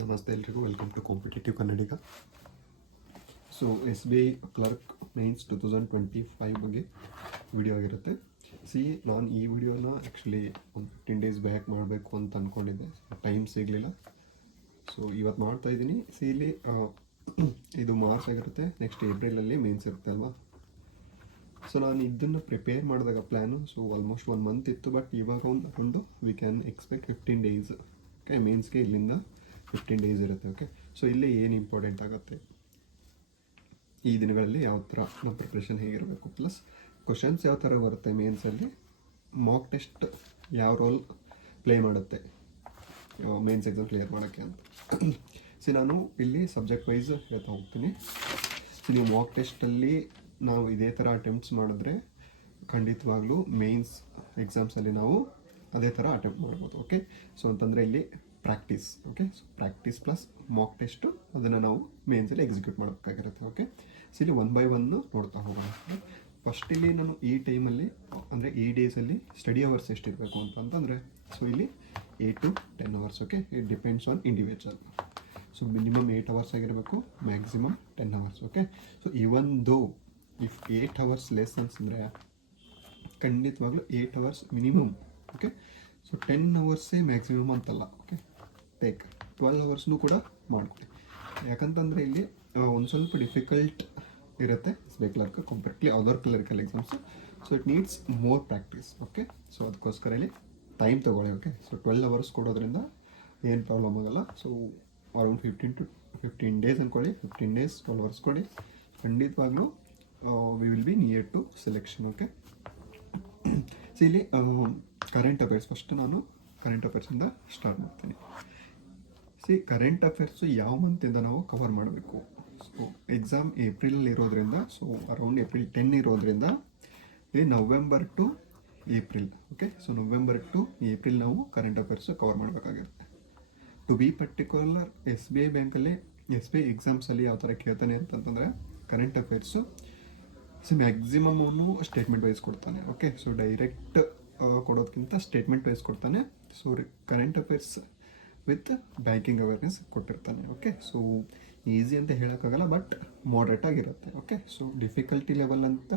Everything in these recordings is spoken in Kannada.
ನಮಸ್ತೆ ಎಲ್ರಿಗೂ, welcome to competitive Kannadiga. So SBI clerk mains 2025 ಬಗ್ಗೆ ವಿಡಿಯೋ ಆಗಿರುತ್ತೆ. ನಾನು ಈ ವಿಡಿಯೋನ ಆ್ಯಕ್ಚುಲಿ ಒಂದು 15 ಡೇಸ್ ಬ್ಯಾಕ್ ಮಾಡಬೇಕು ಅಂತ ಅಂದ್ಕೊಂಡಿದ್ದೆ, ಟೈಮ್ ಸಿಗಲಿಲ್ಲ. ಸೊ ಇವತ್ತು ಮಾಡ್ತಾಯಿದ್ದೀನಿ. ಇಲ್ಲಿ ಇದು ಮಾರ್ಚ್ ಆಗಿರುತ್ತೆ, ನೆಕ್ಸ್ಟ್ ಏಪ್ರಿಲಲ್ಲಿ ಮೇನ್ಸ್ ಇರುತ್ತೆ ಅಲ್ವಾ. ಸೊ ನಾನು ಇದನ್ನು ಪ್ರಿಪೇರ್ ಮಾಡಿದಾಗ ಪ್ಲ್ಯಾನು ಆಲ್ಮೋಸ್ಟ್ 1 ಮಂತ್ ಇತ್ತು, ಬಟ್ ಇವಾಗ ಒಂದು we can expect 15 days. Okay, ಮೇನ್ಸ್ಗೆ ಇಲ್ಲಿಂದ 15 ಡೇಸ್ ಇರುತ್ತೆ. ಓಕೆ, ಸೊ ಇಲ್ಲಿ ಏನು ಇಂಪಾರ್ಟೆಂಟ್ ಆಗುತ್ತೆ, ಈ ದಿನಗಳಲ್ಲಿ ಯಾವ ಥರ ನಮ್ಮ ಪ್ರಿಪ್ರೇಷನ್ ಹೇಗಿರಬೇಕು, ಪ್ಲಸ್ ಕ್ವಶನ್ಸ್ ಯಾವ ಥರ ಬರುತ್ತೆ ಮೇನ್ಸಲ್ಲಿ, ಮಾಕ್ ಟೆಸ್ಟ್ ಯಾವ ರೋಲ್ ಪ್ಲೇ ಮಾಡುತ್ತೆ ಮೇನ್ಸ್ ಎಕ್ಸಾಮ್ ಕ್ಲಿಯರ್ ಮಾಡೋಕ್ಕೆ ಅಂತ. ನಾನು ಇಲ್ಲಿ ಸಬ್ಜೆಕ್ಟ್ ವೈಸ್ ಹೇಳ್ತಾ ಹೋಗ್ತೀನಿ. ನೀವು ಮಾಕ್ ಟೆಸ್ಟಲ್ಲಿ ನಾವು ಇದೇ ಥರ ಅಟೆಂಪ್ಟ್ಸ್ ಮಾಡಿದ್ರೆ ಖಂಡಿತವಾಗ್ಲೂ ಮೇನ್ಸ್ ಎಕ್ಸಾಮ್ಸಲ್ಲಿ ನಾವು ಅದೇ ಥರ ಅಟೆಂಪ್ಟ್ ಮಾಡ್ಬೋದು. ಓಕೆ, ಸೊ ಅಂತಂದರೆ ಇಲ್ಲಿ practice. Okay, so practice plus mock test ಅದನ್ನು ನಾವು ಮೇನ್ಸಲ್ಲಿ ಎಕ್ಸಿಕ್ಯೂಟ್ ಮಾಡಬೇಕಾಗಿರುತ್ತೆ. ಓಕೆ, ಸೊ ಇಲ್ಲಿ 1 by 1 ನೋಡ್ತಾ ಹೋಗೋಣ. ಫಸ್ಟ್ ಇಲ್ಲಿ ನಾನು ಈ ಟೈಮಲ್ಲಿ ಅಂದರೆ ಈ ಡೇಸಲ್ಲಿ ಸ್ಟಡಿ ಅವರ್ಸ್ ಎಷ್ಟಿರಬೇಕು ಅಂತಂದರೆ, ಸೊ ಇಲ್ಲಿ 8 to 10 hours. Okay, it depends on individual. So minimum 8 hours ಆಗಿರಬೇಕು, ಮ್ಯಾಕ್ಸಿಮಮ್ 10 hours. ಓಕೆ, ಸೊ ಇವನ್ ದೋ ಇಫ್ 8 hours ಲೆಸನ್ಸ್ ಅಂದರೆ ಖಂಡಿತವಾಗ್ಲೂ 8 hours minimum. Okay, so 10 hours maximum ಅಂತಲ್ಲ. ಓಕೆ, ಟೇಕ್ 12 hours ಕೂಡ ಮಾಡ್ಕೊಳ್ಳಿ. ಯಾಕಂತಂದರೆ ಇಲ್ಲಿ ಒಂದು ಸ್ವಲ್ಪ ಡಿಫಿಕಲ್ಟ್ ಇರುತ್ತೆ SBI clerk comparatively other clerical exams. So it needs more practice. Okay, so ಅದಕ್ಕೋಸ್ಕರ ಇಲ್ಲಿ ಟೈಮ್ ತೊಗೊಳ್ಳಿ. ಓಕೆ, ಸೊ 12 hours ಕೊಡೋದ್ರಿಂದ ಏನು ಪ್ರಾಬ್ಲಮ್ ಆಗೋಲ್ಲ. ಸೊ ಅರೌಂಡ್ 15 ಡೇಸ್ ಅಂದ್ಕೊಳ್ಳಿ, 15 days 12 hours ಕೊಡಿ, ಖಂಡಿತವಾಗ್ಲೂ we will be near to selection. Okay, so ಇಲ್ಲಿ ಕರೆಂಟ್ ಅಫೇರ್ಸ್ ಫಸ್ಟ್ ನಾನು ಕರೆಂಟ್ ಅಫೇರ್ಸಿಂದ ಸ್ಟಾರ್ಟ್ ಮಾಡ್ತೀನಿ. ಕರೆಂಟ್ ಅಫೇರ್ಸು ಯಾವ ಮಂತಿಂದ ನಾವು ಕವರ್ ಮಾಡಬೇಕು. ಸೊ ಎಕ್ಸಾಮ್ ಏಪ್ರಿಲಲ್ಲಿ ಇರೋದ್ರಿಂದ, ಸೊ ಅರೌಂಡ್ ಏಪ್ರಿಲ್ 10 ಇರೋದ್ರಿಂದ ಇಲ್ಲಿ November to April. Okay, so November to April ನಾವು ಕರೆಂಟ್ ಅಫೇರ್ಸು ಕವರ್ ಮಾಡಬೇಕಾಗಿರುತ್ತೆ. ಟು ಬಿ ಪರ್ಟಿಕ್ಯುಲರ್ SBI ಬ್ಯಾಂಕಲ್ಲಿ SBI ಎಕ್ಸಾಮ್ಸಲ್ಲಿ ಯಾವ ಥರ ಕೇಳ್ತಾನೆ ಅಂತಂತಂದರೆ, ಕರೆಂಟ್ ಅಫೇರ್ಸು ಮ್ಯಾಕ್ಸಿಮಮ್ ಅವನು ಸ್ಟೇಟ್ಮೆಂಟ್ ವೈಸ್ ಕೊಡ್ತಾನೆ. ಓಕೆ, ಸೊ ಡೈರೆಕ್ಟ್ ಕೊಡೋದಕ್ಕಿಂತ ಸ್ಟೇಟ್ಮೆಂಟ್ ವೈಸ್ ಕೊಡ್ತಾನೆ. ಸೊ current affairs with banking awareness ಕೊಟ್ಟಿರ್ತಾನೆ. ಓಕೆ, ಸೊ ಈಸಿ ಅಂತ ಹೇಳೋಕ್ಕಾಗಲ್ಲ, ಬಟ್ ಮಾಡ್ರೇಟ್ ಆಗಿರುತ್ತೆ. ಓಕೆ, ಸೊ ಡಿಫಿಕಲ್ಟಿ ಲೆವೆಲ್ ಅಂತ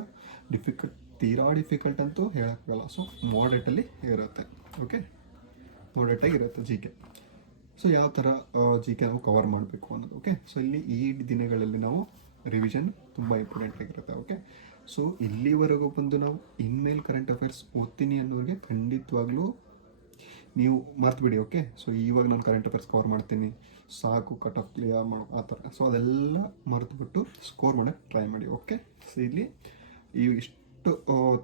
ತೀರಾ ಡಿಫಿಕಲ್ಟ್ ಅಂತೂ ಹೇಳೋಕ್ಕಾಗಲ್ಲ. ಸೊ ಮಾಡ್ರೇಟಲ್ಲಿ ಇರುತ್ತೆ. Okay, ಮಾಡ್ರೇಟಾಗಿರುತ್ತೆ GK. ಸೊ ಯಾವ ಥರ GK ನಾವು ಕವರ್ ಮಾಡಬೇಕು ಅನ್ನೋದು. ಓಕೆ, ಸೊ ಇಲ್ಲಿ ಈ ದಿನಗಳಲ್ಲಿ ನಾವು ರಿವಿಷನ್ ತುಂಬ ಇಂಪಾರ್ಟೆಂಟ್ ಆಗಿರುತ್ತೆ. ಓಕೆ, ಸೊ ಇಲ್ಲಿವರೆಗೂ ಬಂದು ನಾವು ಇನ್ಮೇಲೆ ಕರೆಂಟ್ ಅಫೇರ್ಸ್ ಓದ್ತೀನಿ ಅನ್ನೋರಿಗೆ ಖಂಡಿತವಾಗ್ಲೂ ನೀವು ಮರ್ತುಬಿಡಿ. ಓಕೆ, ಸೊ ಇವಾಗ ನಾನು ಕರೆಂಟ್ ಅಫೇರ್ಸ್ ಕವರ್ ಮಾಡ್ತೀನಿ ಸಾಕು, ಕಟ್ ಆಫ್ ಕ್ಲಿಯರ್ ಮಾಡೋ ಆ ಥರ, ಸೊ ಅದೆಲ್ಲ ಮರೆತುಬಿಟ್ಟು ಸ್ಕೋರ್ ಮಾಡೋಕ್ಕೆ ಟ್ರೈ ಮಾಡಿ. ಓಕೆ, ಸೊ ಇಲ್ಲಿ ಇಷ್ಟು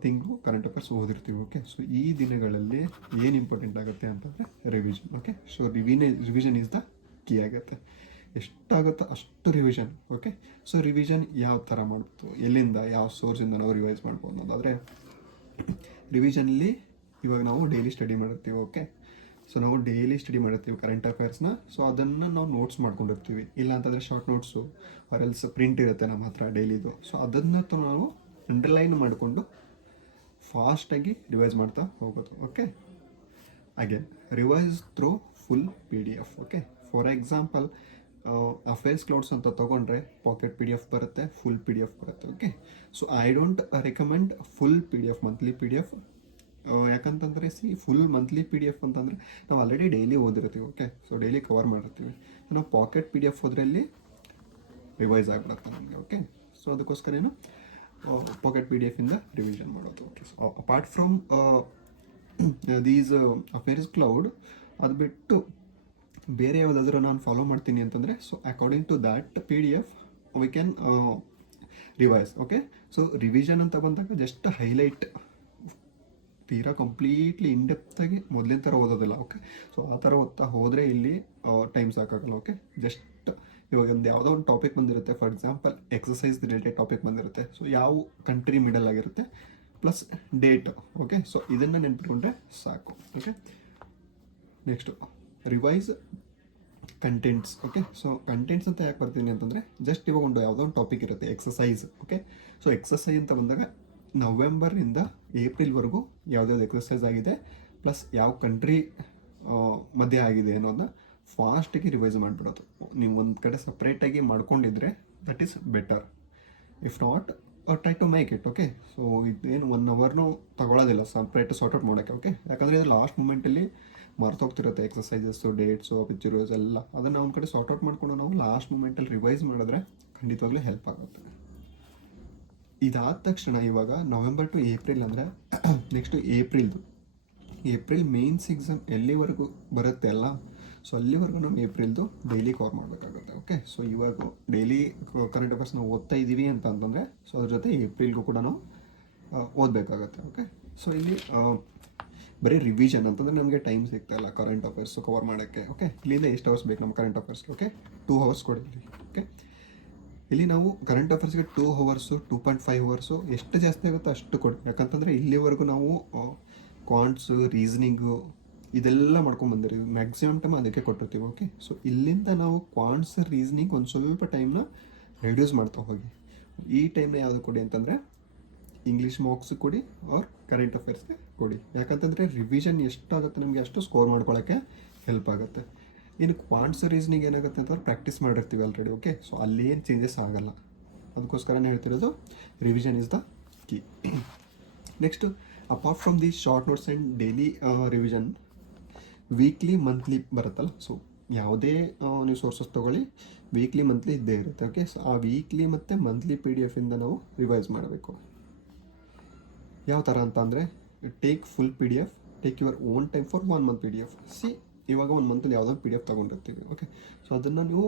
ತಿಂಗಳು ಕರೆಂಟ್ ಅಫೇರ್ಸ್ ಓದಿರ್ತೀವಿ. ಓಕೆ, ಸೊ ಈ ದಿನಗಳಲ್ಲಿ ಏನು ಇಂಪಾರ್ಟೆಂಟ್ ಆಗುತ್ತೆ ಅಂತಂದರೆ revision. Okay, so revision is the key ಆಗುತ್ತೆ. ಎಷ್ಟಾಗುತ್ತೋ ಅಷ್ಟು ರಿವಿಷನ್. ಓಕೆ, ಸೊ ರಿವಿಷನ್ ಯಾವ ಥರ ಮಾಡ್ಬೋದು, ಎಲ್ಲಿಂದ ಯಾವ ಸೋರ್ಸಿಂದ ನಾವು ರಿವೈಸ್ ಮಾಡ್ಬೋದು ಅನ್ನೋದಾದರೆ, ರಿವಿಷನಲ್ಲಿ ಇವಾಗ ನಾವು ಡೈಲಿ ಸ್ಟಡಿ ಮಾಡಿರ್ತೀವಿ. ಓಕೆ, ಸೊ ನಾವು ಡೈಲಿ ಸ್ಟಡಿ ಮಾಡಿರ್ತೀವಿ ಕರೆಂಟ್ ಅಫೇರ್ಸ್ನ. ಸೊ ಅದನ್ನು ನಾವು ನೋಟ್ಸ್ ಮಾಡ್ಕೊಂಡಿರ್ತೀವಿ, ಇಲ್ಲ ಅಂತಂದರೆ ಶಾರ್ಟ್ ನೋಟ್ಸು ಆರೆಲ್ಸ್ ಪ್ರಿಂಟ್ ಇರುತ್ತೆ ನಮ್ಮ ಹತ್ರ ಡೈಲಿದು. ಸೊ ಅದನ್ನು ನಾವು ಅಂಡರ್ಲೈನ್ ಮಾಡಿಕೊಂಡು ಫಾಸ್ಟಾಗಿ ರಿವೈಸ್ ಮಾಡ್ತಾ ಹೋಗೋದು. Okay, again revise through full PDF. Okay, for example affairs clouds ಅಂತ ತೊಗೊಂಡ್ರೆ ಪಾಕೆಟ್ PDF ಬರುತ್ತೆ, ಫುಲ್ PDF ಬರುತ್ತೆ. Okay, so I don't recommend full PDF, monthly PDF. ಯಾಕಂತಂದರೆ ಫುಲ್ ಮಂತ್ಲಿ PDF ಅಂತಂದರೆ ನಾವು ಆಲ್ರೆಡಿ ಡೈಲಿ ಓದಿರ್ತೀವಿ. ಓಕೆ, ಸೊ ಡೈಲಿ ಕವರ್ ಮಾಡಿರ್ತೀವಿ. ನಾವು ಪಾಕೆಟ್ PDF ಹೋದ್ರಲ್ಲಿ ರಿವೈಸ್ ಆಗಿಬಿಡುತ್ತೆ ನಮಗೆ. ಓಕೆ, ಸೊ ಅದಕ್ಕೋಸ್ಕರ ಏನು ಪಾಕೆಟ್ PDF-ಇಂದ ರಿವಿಷನ್ ಮಾಡೋದು. Okay, so apart from these affairs cloud, ಅದು ಬಿಟ್ಟು ಬೇರೆ ಯಾವುದಾದ್ರೂ ನಾನು ಫಾಲೋ ಮಾಡ್ತೀನಿ ಅಂತಂದರೆ, so according to that PDF we can revise. Okay, so revision ಅಂತ ಬಂದಾಗ ಜಸ್ಟ್ ಹೈಲೈಟ್, ತೀರಾ ಕಂಪ್ಲೀಟ್ಲಿ ಇನ್ಡೆಪ್ತಾಗಿ ಮೊದಲಿನ ಥರ ಓದೋದಿಲ್ಲ. ಓಕೆ, ಸೊ ಆ ಥರ ಓದ್ತಾ ಹೋದರೆ ಇಲ್ಲಿ ಟೈಮ್ ಸಾಕಾಗಲ್ಲ. ಓಕೆ, ಜಸ್ಟ್ ಇವಾಗ ಒಂದು ಯಾವುದೋ ಒಂದು ಟಾಪಿಕ್ ಬಂದಿರುತ್ತೆ, for example exercise related topic ಬಂದಿರುತ್ತೆ. ಸೊ ಯಾವ ಕಂಟ್ರಿ ಮಿಡಲ್ ಆಗಿರುತ್ತೆ ಪ್ಲಸ್ ಡೇಟ್. ಓಕೆ, ಸೊ ಇದನ್ನು ನೆನ್ಪಿಟ್ಕೊಂಡ್ರೆ ಸಾಕು. Okay, next revise contents. Okay, so contents ಅಂತ ಯಾಕೆ ಬರ್ತೀನಿ ಅಂತಂದರೆ, ಜಸ್ಟ್ ಇವಾಗ ಯಾವುದೋ ಒಂದು ಟಾಪಿಕ್ ಇರುತ್ತೆ ಎಕ್ಸಸೈಸ್. ಓಕೆ, ಸೊ ಎಕ್ಸಸೈಸ್ ಅಂತ ಬಂದಾಗ ನವೆಂಬರಿಂದ ಏಪ್ರಿಲ್ವರೆಗೂ ಯಾವುದ್ಯಾವ್ದು ಎಕ್ಸಸೈಸ್ ಆಗಿದೆ, ಪ್ಲಸ್ ಯಾವ ಕಂಟ್ರಿ ಮಧ್ಯೆ ಆಗಿದೆ ಅನ್ನೋದನ್ನ ಫಾಸ್ಟಾಗಿ ರಿವೈಸ್ ಮಾಡಿಬಿಡೋದು. ನೀವು ಒಂದು ಕಡೆ ಸಪ್ರೇಟಾಗಿ ಮಾಡ್ಕೊಂಡಿದ್ರೆ that is better. If not try to make it. Okay, so ಇದೇನು 1 ಅವರ್ನೂ ತಗೊಳ್ಳೋದಿಲ್ಲ ಸಪ್ರೇಟ್ ಸಾರ್ಟ್ ಔಟ್ ಮಾಡೋಕ್ಕೆ. ಓಕೆ, ಯಾಕಂದರೆ ಇದು ಲಾಸ್ಟ್ ಮೂಮೆಂಟಲ್ಲಿ ಮರ್ತೋಗ್ತಿರುತ್ತೆ ಎಕ್ಸಸೈಸಸ್ಸು, ಡೇಟ್ಸು, ಪಿಕ್ಚರ್ಸ್ ಎಲ್ಲ. ಅದನ್ನು ಒಂದು ಕಡೆ ಸಾರ್ಟ್ ಔಟ್ ಮಾಡ್ಕೊಂಡು ನಾವು ಲಾಸ್ಟ್ ಮೂಮೆಂಟಲ್ಲಿ ರಿವೈಸ್ ಮಾಡಿದ್ರೆ ಖಂಡಿತವಾಗ್ಲೂ ಹೆಲ್ಪ್ ಆಗುತ್ತೆ. ಇದಾದ ತಕ್ಷಣ ಇವಾಗ ನವೆಂಬರ್ ಟು ಏಪ್ರಿಲ್ ಅಂದರೆ ನೆಕ್ಸ್ಟು ಏಪ್ರಿಲ್ ಮೇನ್ಸ್ ಎಕ್ಸಾಮ್ ಎಲ್ಲಿವರೆಗೂ ಬರುತ್ತೆ ಅಲ್ಲ, ಸೊ ಅಲ್ಲಿವರೆಗೂ ನಾವು ಏಪ್ರಿಲ್ದು ಡೈಲಿ ಕವರ್ ಮಾಡಬೇಕಾಗುತ್ತೆ. ಓಕೆ, ಸೊ ಇವಾಗ ಡೈಲಿ ಕರೆಂಟ್ ಅಫೇರ್ಸ್ನ ಓದ್ತಾ ಇದ್ದೀವಿ ಅಂತಂದರೆ ಸೊ ಅದ್ರ ಜೊತೆ ಏಪ್ರಿಲ್ಗೂ ಕೂಡ ನಾವು ಓದಬೇಕಾಗತ್ತೆ. ಓಕೆ, ಸೊ ಇಲ್ಲಿ ಬರೀ ರಿವಿಷನ್ ಅಂತಂದರೆ ನಮಗೆ ಟೈಮ್ ಸಿಗ್ತಾಯಿಲ್ಲ ಕರೆಂಟ್ ಅಫೇರ್ಸು ಕವರ್ ಮಾಡೋಕ್ಕೆ. ಓಕೆ, ಇಲ್ಲಿಂದ ಎಷ್ಟು ಅವರ್ಸ್ ಬೇಕು ನಮ್ಮ ಕರೆಂಟ್ ಅಫೇರ್ಸ್ಗೆ? ಓಕೆ, 2 ಅವರ್ಸ್ ಕೊಡಿದ್ವಿ. ಓಕೆ, ಇಲ್ಲಿ ನಾವು ಕರೆಂಟ್ ಅಫೇರ್ಸ್ಗೆ 2 ಅವರ್ಸು 2.5 ಅವರ್ಸು ಎಷ್ಟು ಜಾಸ್ತಿ ಆಗುತ್ತೋ ಅಷ್ಟು ಕೊಡಿ. ಯಾಕಂತಂದರೆ ಇಲ್ಲಿವರೆಗೂ ನಾವು ಕ್ವಾಂಟ್ಸು, ರೀಸನಿಂಗು ಇದೆಲ್ಲ ಮಾಡ್ಕೊಂಬಂದಿರಿ, ಮ್ಯಾಕ್ಸಿಮಮ್ ಟೈಮ್ ಅದಕ್ಕೆ ಕೊಟ್ಟಿರ್ತೀವಿ. ಓಕೆ, ಸೊ ಇಲ್ಲಿಂದ ನಾವು ಕ್ವಾಂಟ್ಸ್, ರೀಸನಿಂಗ್ ಒಂದು ಸ್ವಲ್ಪ ಟೈಮ್ನ ರೆಡ್ಯೂಸ್ ಮಾಡ್ತಾ ಹೋಗಿ. ಈ ಟೈಮ್ನ ಯಾವುದು ಕೊಡಿ ಅಂತಂದರೆ ಇಂಗ್ಲೀಷ್ ಮಾರ್ಕ್ಸ್ ಕೊಡಿ ಆರ್ ಕರೆಂಟ್ ಅಫೇರ್ಸ್ಗೆ ಕೊಡಿ. ಯಾಕಂತಂದರೆ ರಿವಿಷನ್ ಎಷ್ಟಾಗುತ್ತೆ ನಮಗೆ ಅಷ್ಟು ಸ್ಕೋರ್ ಮಾಡ್ಕೊಳ್ಳೋಕ್ಕೆ ಹೆಲ್ಪ್ ಆಗುತ್ತೆ. ಇನ್ನು ಕ್ವಾಂಟ್ಸ್, ರೀಸನಿಂಗ್ ಏನಾಗುತ್ತೆ ಅಂತಂದ್ರೆ ಪ್ರಾಕ್ಟೀಸ್ ಮಾಡಿರ್ತೀವಿ ಆಲ್ರೆಡಿ. ಓಕೆ, ಸೊ ಅಲ್ಲೇನು ಚೇಂಜಸ್ ಆಗಲ್ಲ. ಅದಕ್ಕೋಸ್ಕರನೇ ಹೇಳ್ತಿರೋದು revision is the key. Next apart from the short notes and daily revision, weekly monthly ಬರುತ್ತಲ್ಲ, ಸೊ ಯಾವುದೇ ನೀವು ಸೋರ್ಸಸ್ ತೊಗೊಳ್ಳಿ, ವೀಕ್ಲಿ ಮಂತ್ಲಿ ಇದ್ದೇ ಇರುತ್ತೆ. ಓಕೆ, ಸೊ ಆ ವೀಕ್ಲಿ ಮತ್ತು ಮಂತ್ಲಿ PDF ಇಂದ ನಾವು ರಿವೈಸ್ ಮಾಡಬೇಕು. ಯಾವ ಥರ ಅಂತ ಅಂದರೆ take full PDF, take your own time for 1 month PDF. ಇವಾಗ 1 ಮಂತಲ್ಲಿ ಯಾವುದೋ PDF ತೊಗೊಂಡಿರ್ತೀವಿ. ಓಕೆ, ಸೊ ಅದನ್ನು ನೀವು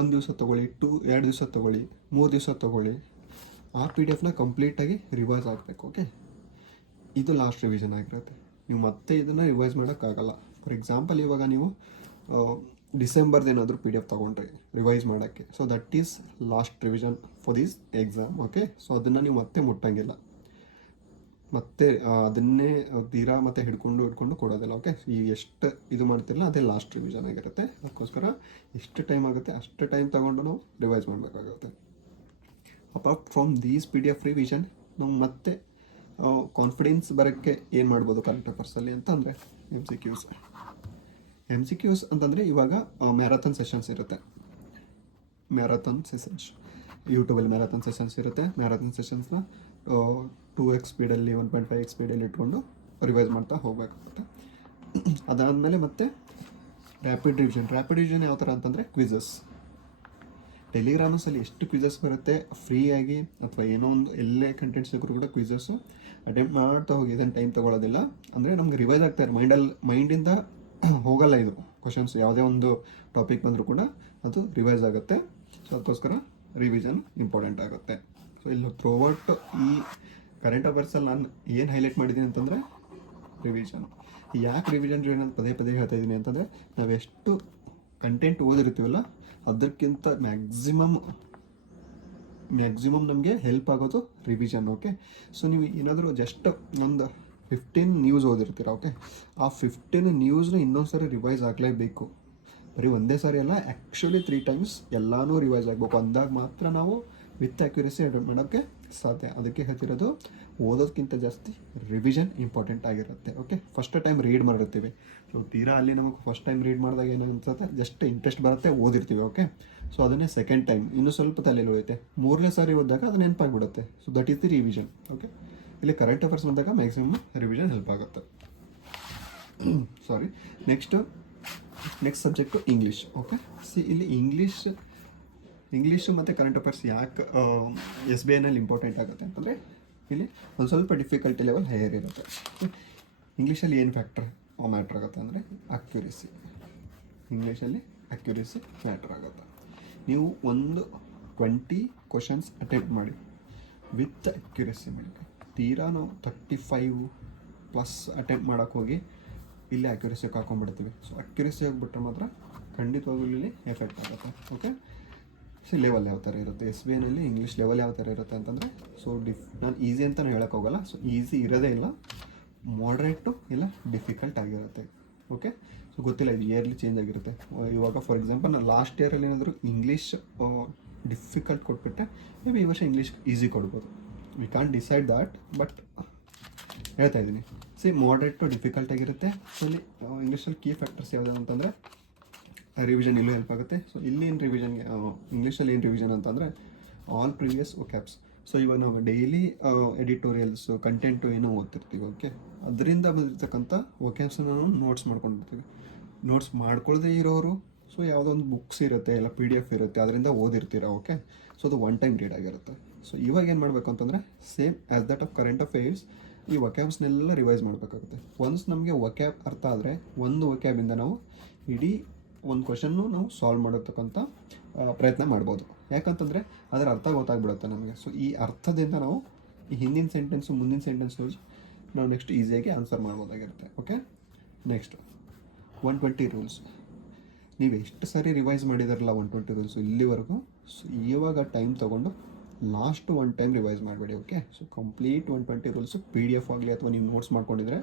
1 ದಿವಸ ತೊಗೊಳ್ಳಿ, 2 ದಿವಸ ತೊಗೊಳ್ಳಿ, 3 ದಿವಸ ತೊಗೊಳ್ಳಿ. ಆ PDF ಕಂಪ್ಲೀಟಾಗಿ ರಿವೈಸ್ ಆಗಬೇಕು. ಓಕೆ, ಇದು ಲಾಸ್ಟ್ ರಿವಿಷನ್ ಆಗಿರುತ್ತೆ. ನೀವು ಮತ್ತೆ ಇದನ್ನು ರಿವೈಸ್ ಮಾಡೋಕ್ಕಾಗಲ್ಲ. ಫಾರ್ ಎಕ್ಸಾಂಪಲ್ ಇವಾಗ ನೀವು ಡಿಸೆಂಬರ್ದು ಏನಾದರೂ PDF ತೊಗೊಂಡ್ರಿ ರಿವೈಸ್ ಮಾಡೋಕ್ಕೆ, so that is last revision for this exam. Okay, so ಅದನ್ನು ನೀವು ಮತ್ತೆ ಮುಟ್ಟಂಗಿಲ್ಲ, ಮತ್ತೆ ಅದನ್ನೇ ತೀರಾ ಮತ್ತೆ ಹಿಡ್ಕೊಂಡು ಕೊಡೋದಿಲ್ಲ. ಓಕೆ, ಈ ಎಷ್ಟು ಇದು ಮಾಡ್ತಿರಲ್ಲ ಅದೇ ಲಾಸ್ಟ್ ರಿವಿಷನ್ ಆಗಿರುತ್ತೆ. ಅದಕ್ಕೋಸ್ಕರ ಎಷ್ಟು ಟೈಮ್ ಆಗುತ್ತೆ ಅಷ್ಟು ಟೈಮ್ ತೊಗೊಂಡು ನಾವು ರಿವೈಸ್ ಮಾಡಬೇಕಾಗುತ್ತೆ. Apart from these PDF revision ನಾವು ಮತ್ತೆ ಕಾನ್ಫಿಡೆನ್ಸ್ ಬರೋಕ್ಕೆ ಏನು ಮಾಡ್ಬೋದು ಕರೆಂಟ್ ಅಫೇರ್ಸಲ್ಲಿ ಅಂತಂದರೆ MCQs ಅಂತಂದರೆ ಇವಾಗ ಮ್ಯಾರಥಾನ್ ಸೆಷನ್ಸ್ ಇರುತ್ತೆ. ಯೂಟ್ಯೂಬಲ್ಲಿ ಮ್ಯಾರಥಾನ್ ಸೆಷನ್ಸ್ ಇರುತ್ತೆ. ಮ್ಯಾರಥಾನ್ ಸೆಷನ್ಸ್ನ 2x ಸ್ಪೀಡಲ್ಲಿ 1.5x ಸ್ಪೀಡಲ್ಲಿ ಇಟ್ಕೊಂಡು ರಿವೈಸ್ ಮಾಡ್ತಾ ಹೋಗಬೇಕಾಗುತ್ತೆ. ಅದಾದಮೇಲೆ ಮತ್ತೆ ರ್ಯಾಪಿಡ್ ರಿವಿಷನ್ ಯಾವ ಥರ ಅಂತಂದರೆ ಕ್ವಿಝಸ್. ಟೆಲಿಗ್ರಾಮಸಲ್ಲಿ ಎಷ್ಟು ಕ್ವಿಝಸ್ ಬರುತ್ತೆ ಫ್ರೀಯಾಗಿ, ಅಥವಾ ಏನೋ ಒಂದು ಎಲ್ಲೇ ಕಂಟೆಂಟ್ ಸಿಕ್ಕರೂ ಕೂಡ ಕ್ವಿಝಸ್ಸು ಅಟೆಂಪ್ಟ್ ಮಾಡ್ತಾ ಹೋಗಿ. ಇದನ್ನು ಟೈಮ್ ತೊಗೊಳ್ಳೋದಿಲ್ಲ, ಅಂದರೆ ನಮ್ಗೆ ರಿವೈಸ್ ಆಗ್ತಾರೆ, ಮೈಂಡಿಂದ ಹೋಗಲ್ಲ ಇದು ಕ್ವಶನ್ಸ್. ಯಾವುದೇ ಒಂದು ಟಾಪಿಕ್ ಬಂದರೂ ಕೂಡ ಅದು ರಿವೈಸ್ ಆಗುತ್ತೆ. ಸೊ ಅದಕ್ಕೋಸ್ಕರ ರಿವಿಷನ್ ಇಂಪಾರ್ಟೆಂಟ್ ಆಗುತ್ತೆ. ಸೊ ಇಲ್ಲಿ ಥ್ರೂಔಟ್ ಈ ಕರೆಂಟ್ ಅಫೇರ್ಸಲ್ಲಿ ನಾನು ಏನು ಹೈಲೈಟ್ ಮಾಡಿದ್ದೀನಿ ಅಂತಂದರೆ ರಿವಿಷನ್. ಯಾಕೆ ರಿವಿಷನ್ ಅಂತ ಪದೇ ಹೇಳ್ತಾ ಇದ್ದೀನಿ ಅಂತಂದರೆ ನಾವೆಷ್ಟು ಕಂಟೆಂಟ್ ಓದಿರ್ತೀವಲ್ಲ ಅದಕ್ಕಿಂತ ಮ್ಯಾಕ್ಸಿಮಮ್ ನಮಗೆ ಹೆಲ್ಪ್ ಆಗೋದು ರಿವಿಷನ್. ಓಕೆ, ಸೊ ನೀವು ಏನಾದರೂ ಜಸ್ಟ್ ಒಂದು 15 ನ್ಯೂಸ್ ಓದಿರ್ತೀರ. ಓಕೆ, ಆ 15 ನ್ಯೂಸ್ನ ಇನ್ನೊಂದು ಸಾರಿ ರಿವೈಸ್ ಆಗಲೇಬೇಕು. ಬರೀ ಒಂದೇ ಸಾರಿ ಅಲ್ಲ, ಆ್ಯಕ್ಚುಲಿ 3 ಟೈಮ್ಸ್ ಎಲ್ಲನೂ ರಿವೈಸ್ ಆಗಬೇಕು. ಅಂದಾಗ ಮಾತ್ರ ನಾವು ವಿತ್ ಆ್ಯಕ್ಯುರಸಿ ಅಟೆಂಡ್ ಮಾಡೋಕ್ಕೆ ಸಾಧ್ಯ. ಅದಕ್ಕೆ ಹೇಳ್ತಿರೋದು ಓದೋದಕ್ಕಿಂತ ಜಾಸ್ತಿ ರಿವಿಷನ್ ಇಂಪಾರ್ಟೆಂಟ್ ಆಗಿರುತ್ತೆ. ಓಕೆ, ಫಸ್ಟ್ ಟೈಮ್ ರೀಡ್ ಮಾಡಿರ್ತೀವಿ, ಸೊ ತೀರಾ ಅಲ್ಲಿ ನಮಗೆ ಫಸ್ಟ್ ಟೈಮ್ ರೀಡ್ ಮಾಡಿದಾಗ ಏನು ಅನ್ಸುತ್ತೆ, ಜಸ್ಟ್ ಇಂಟ್ರೆಸ್ಟ್ ಬರುತ್ತೆ, ಓದಿರ್ತೀವಿ. ಓಕೆ, ಸೊ ಅದನ್ನೇ ಸೆಕೆಂಡ್ ಟೈಮ್ ಇನ್ನೂ ಸ್ವಲ್ಪ ತಲೆಯಲ್ಲಿ ಉಳಿಯುತ್ತೆ, 3ನೇ ಸಾರಿ ಓದಿದಾಗ ಅದು ನೆನಪಾಗಿಬಿಡುತ್ತೆ. So that is the revision. Okay, ಇಲ್ಲಿ ಕರೆಂಟ್ ಅಫೇರ್ಸ್ ಬಂದಾಗ ಮ್ಯಾಕ್ಸಿಮಮ್ ರಿವಿಷನ್ ಹೆಲ್ಪ್ ಆಗುತ್ತೆ. Next subject English. ಓಕೆ, ಇಲ್ಲಿ ಇಂಗ್ಲೀಷು ಮತ್ತು ಕರೆಂಟ್ ಅಫೇರ್ಸ್ ಯಾಕೆ SBIನಲ್ಲಿ ಇಂಪಾರ್ಟೆಂಟ್ ಆಗುತ್ತೆ ಅಂತಂದರೆ ಇಲ್ಲಿ ಒಂದು ಸ್ವಲ್ಪ ಡಿಫಿಕಲ್ಟಿ ಲೆವೆಲ್ ಹೈಯರ್ ಇರುತ್ತೆ. ಇಂಗ್ಲೀಷಲ್ಲಿ ಏನು ಮ್ಯಾಟ್ರ್ ಆಗುತ್ತೆ ಅಂದರೆ ಅಕ್ಯುರೇಸಿ. ಇಂಗ್ಲೀಷಲ್ಲಿ ಅಕ್ಯುರೇಸಿ ಮ್ಯಾಟ್ರ್ ಆಗುತ್ತೆ. ನೀವು ಒಂದು 20 ಕ್ವಶನ್ಸ್ ಅಟೆಂಪ್ಟ್ ಮಾಡಿ ವಿತ್ ಅಕ್ಯುರೇಸಿ ಮಾಡಿ. ತೀರಾ ನಾವು 35+ ಅಟೆಂಪ್ಟ್ ಮಾಡೋಕ್ಕೆ ಹೋಗಿ ಇಲ್ಲಿ ಅಕ್ಯುರೇಸಿಗೆ ಹಾಕೊಂಡ್ಬಿಡ್ತೀವಿ. ಸೊ ಅಕ್ಯುರೇಸಿ ಆಗಿಬಿಟ್ರೆ ಮಾತ್ರ ಖಂಡಿತವಾಗ್ಲೂ ಇಲ್ಲಿ ಎಫೆಕ್ಟ್ ಆಗುತ್ತೆ. ಓಕೆ, ಸೊ ಲೆವೆಲ್ ಯಾವ ಥರ ಇರುತ್ತೆ SBIನಲ್ಲಿ ಇಂಗ್ಲೀಷ್ ಲೆವೆಲ್ ಯಾವ ಥರ ಇರುತ್ತೆ ಅಂತಂದರೆ, ಸೊ ನಾನು ಈಸಿ ಅಂತಲೂ ಹೇಳೋಕ್ಕೋಗಲ್ಲ. ಸೊ ಈಸಿ ಇರೋದೇ ಇಲ್ಲ, ಮಾಡ್ರೇಟು ಇಲ್ಲ ಡಿಫಿಕಲ್ಟ್ ಆಗಿರುತ್ತೆ. ಓಕೆ, ಸೊ ಗೊತ್ತಿಲ್ಲ, ಇದು ಇಯರ್ಲಿ ಚೇಂಜ್ ಆಗಿರುತ್ತೆ. ಇವಾಗ ಫಾರ್ ಎಕ್ಸಾಂಪಲ್ ನಾನು ಲಾಸ್ಟ್ ಇಯರಲ್ಲಿ ಏನಾದರೂ ಇಂಗ್ಲೀಷ್ ಡಿಫಿಕಲ್ಟ್ ಕೊಟ್ಬಿಟ್ಟೆ, ಮೇ ಬಿ ಈ ವರ್ಷ ಇಂಗ್ಲೀಷ್ ಈಸಿ ಕೊಡ್ಬೋದು. We can't decide that, but ಹೇಳ್ತಾ ಇದ್ದೀನಿ. ಮಾಡ್ರೇಟ್ ಟು ಡಿಫಿಕಲ್ಟ್ ಆಗಿರುತ್ತೆ. ಸೊ ಇಲ್ಲಿ ಇಂಗ್ಲೀಷಲ್ಲಿ ಕೀ ಫ್ಯಾಕ್ಟರ್ಸ್ ಯಾವುದು ಅಂತಂದರೆ ರಿವಿಷನ್ ಇಲ್ಲೂ ಹೆಲ್ಪ್ ಆಗುತ್ತೆ. ಸೊ ಇಲ್ಲಿ ಏನು ರಿವಿಷನ್ಗೆ ಇಂಗ್ಲೀಷಲ್ಲಿ ಏನು ರಿವಿಷನ್ ಅಂತಂದರೆ ಆಲ್ ಪ್ರೀವಿಯಸ್ ವೊಕ್ಯಾಬ್ಸ್. ಸೊ ಇವಾಗ ನಾವು ಡೈಲಿ ಎಡಿಟೋರಿಯಲ್ಸು ಕಂಟೆಂಟು ಏನೋ ಓದ್ತಿರ್ತೀವಿ, ಓಕೆ, ಅದರಿಂದ ಬಂದಿರ್ತಕ್ಕಂಥ ವೊಕ್ಯಾಬ್ಸನ್ನ ನಾವು ನೋಟ್ಸ್ ಮಾಡ್ಕೊಂಡಿರ್ತೀವಿ. ನೋಟ್ಸ್ ಮಾಡ್ಕೊಳ್ಳದೆ ಇರೋರು ಸೊ ಯಾವುದೋ ಒಂದು ಬುಕ್ಸ್ ಇರುತ್ತೆ, ಇಲ್ಲ PDF ಇರುತ್ತೆ, ಅದರಿಂದ ಓದಿರ್ತೀರ, ಓಕೆ. ಸೊ ಅದು ಒನ್ ಟೈಮ್ ರೀಡ್ ಆಗಿರುತ್ತೆ. ಸೊ ಇವಾಗ ಏನು ಮಾಡಬೇಕು ಅಂತಂದರೆ same as that of current affairs ಈ ವೊಕ್ಯಾಬ್ಸ್ನೆಲ್ಲ ರಿವೈಸ್ ಮಾಡಬೇಕಾಗುತ್ತೆ. ಒನ್ಸ್ ನಮಗೆ ವೊಕ್ಯಾಬ್ ಅರ್ಥ ಆದರೆ ಒಂದು ವೊಕ್ಯಾಬಿಂದ ನಾವು ಇಡೀ ಒಂದು ಕ್ವಶನ್ನು ನಾವು ಸಾಲ್ವ್ ಮಾಡತಕ್ಕಂಥ ಪ್ರಯತ್ನ ಮಾಡ್ಬೋದು. ಯಾಕಂತಂದರೆ ಅದರ ಅರ್ಥ ಗೊತ್ತಾಗ್ಬಿಡುತ್ತೆ ನಮಗೆ. ಸೊ ಈ ಅರ್ಥದಿಂದ ನಾವು ಈ ಹಿಂದಿನ ಸೆಂಟೆನ್ಸು ಮುಂದಿನ ಸೆಂಟೆನ್ಸು ನಾವು ನೆಕ್ಸ್ಟ್ ಈಸಿಯಾಗಿ ಆನ್ಸರ್ ಮಾಡ್ಬೋದಾಗಿರುತ್ತೆ, ಓಕೆ. Next 120 rules. ನೀವು ಎಷ್ಟು ಸಾರಿ ರಿವೈಸ್ ಮಾಡಿದಾರಲ್ಲ 120 ರೂಲ್ಸು ಇಲ್ಲಿವರೆಗೂ, ಸೊ ಇವಾಗ ಟೈಮ್ ತೊಗೊಂಡು ಲಾಸ್ಟ್ ಒನ್ ಟೈಮ್ ರಿವೈಸ್ ಮಾಡಬೇಡಿ, okay. So complete 120 rules PDF ಆಗಲಿ ಅಥವಾ ನೀವು ನೋಟ್ಸ್ ಮಾಡ್ಕೊಂಡಿದ್ರೆ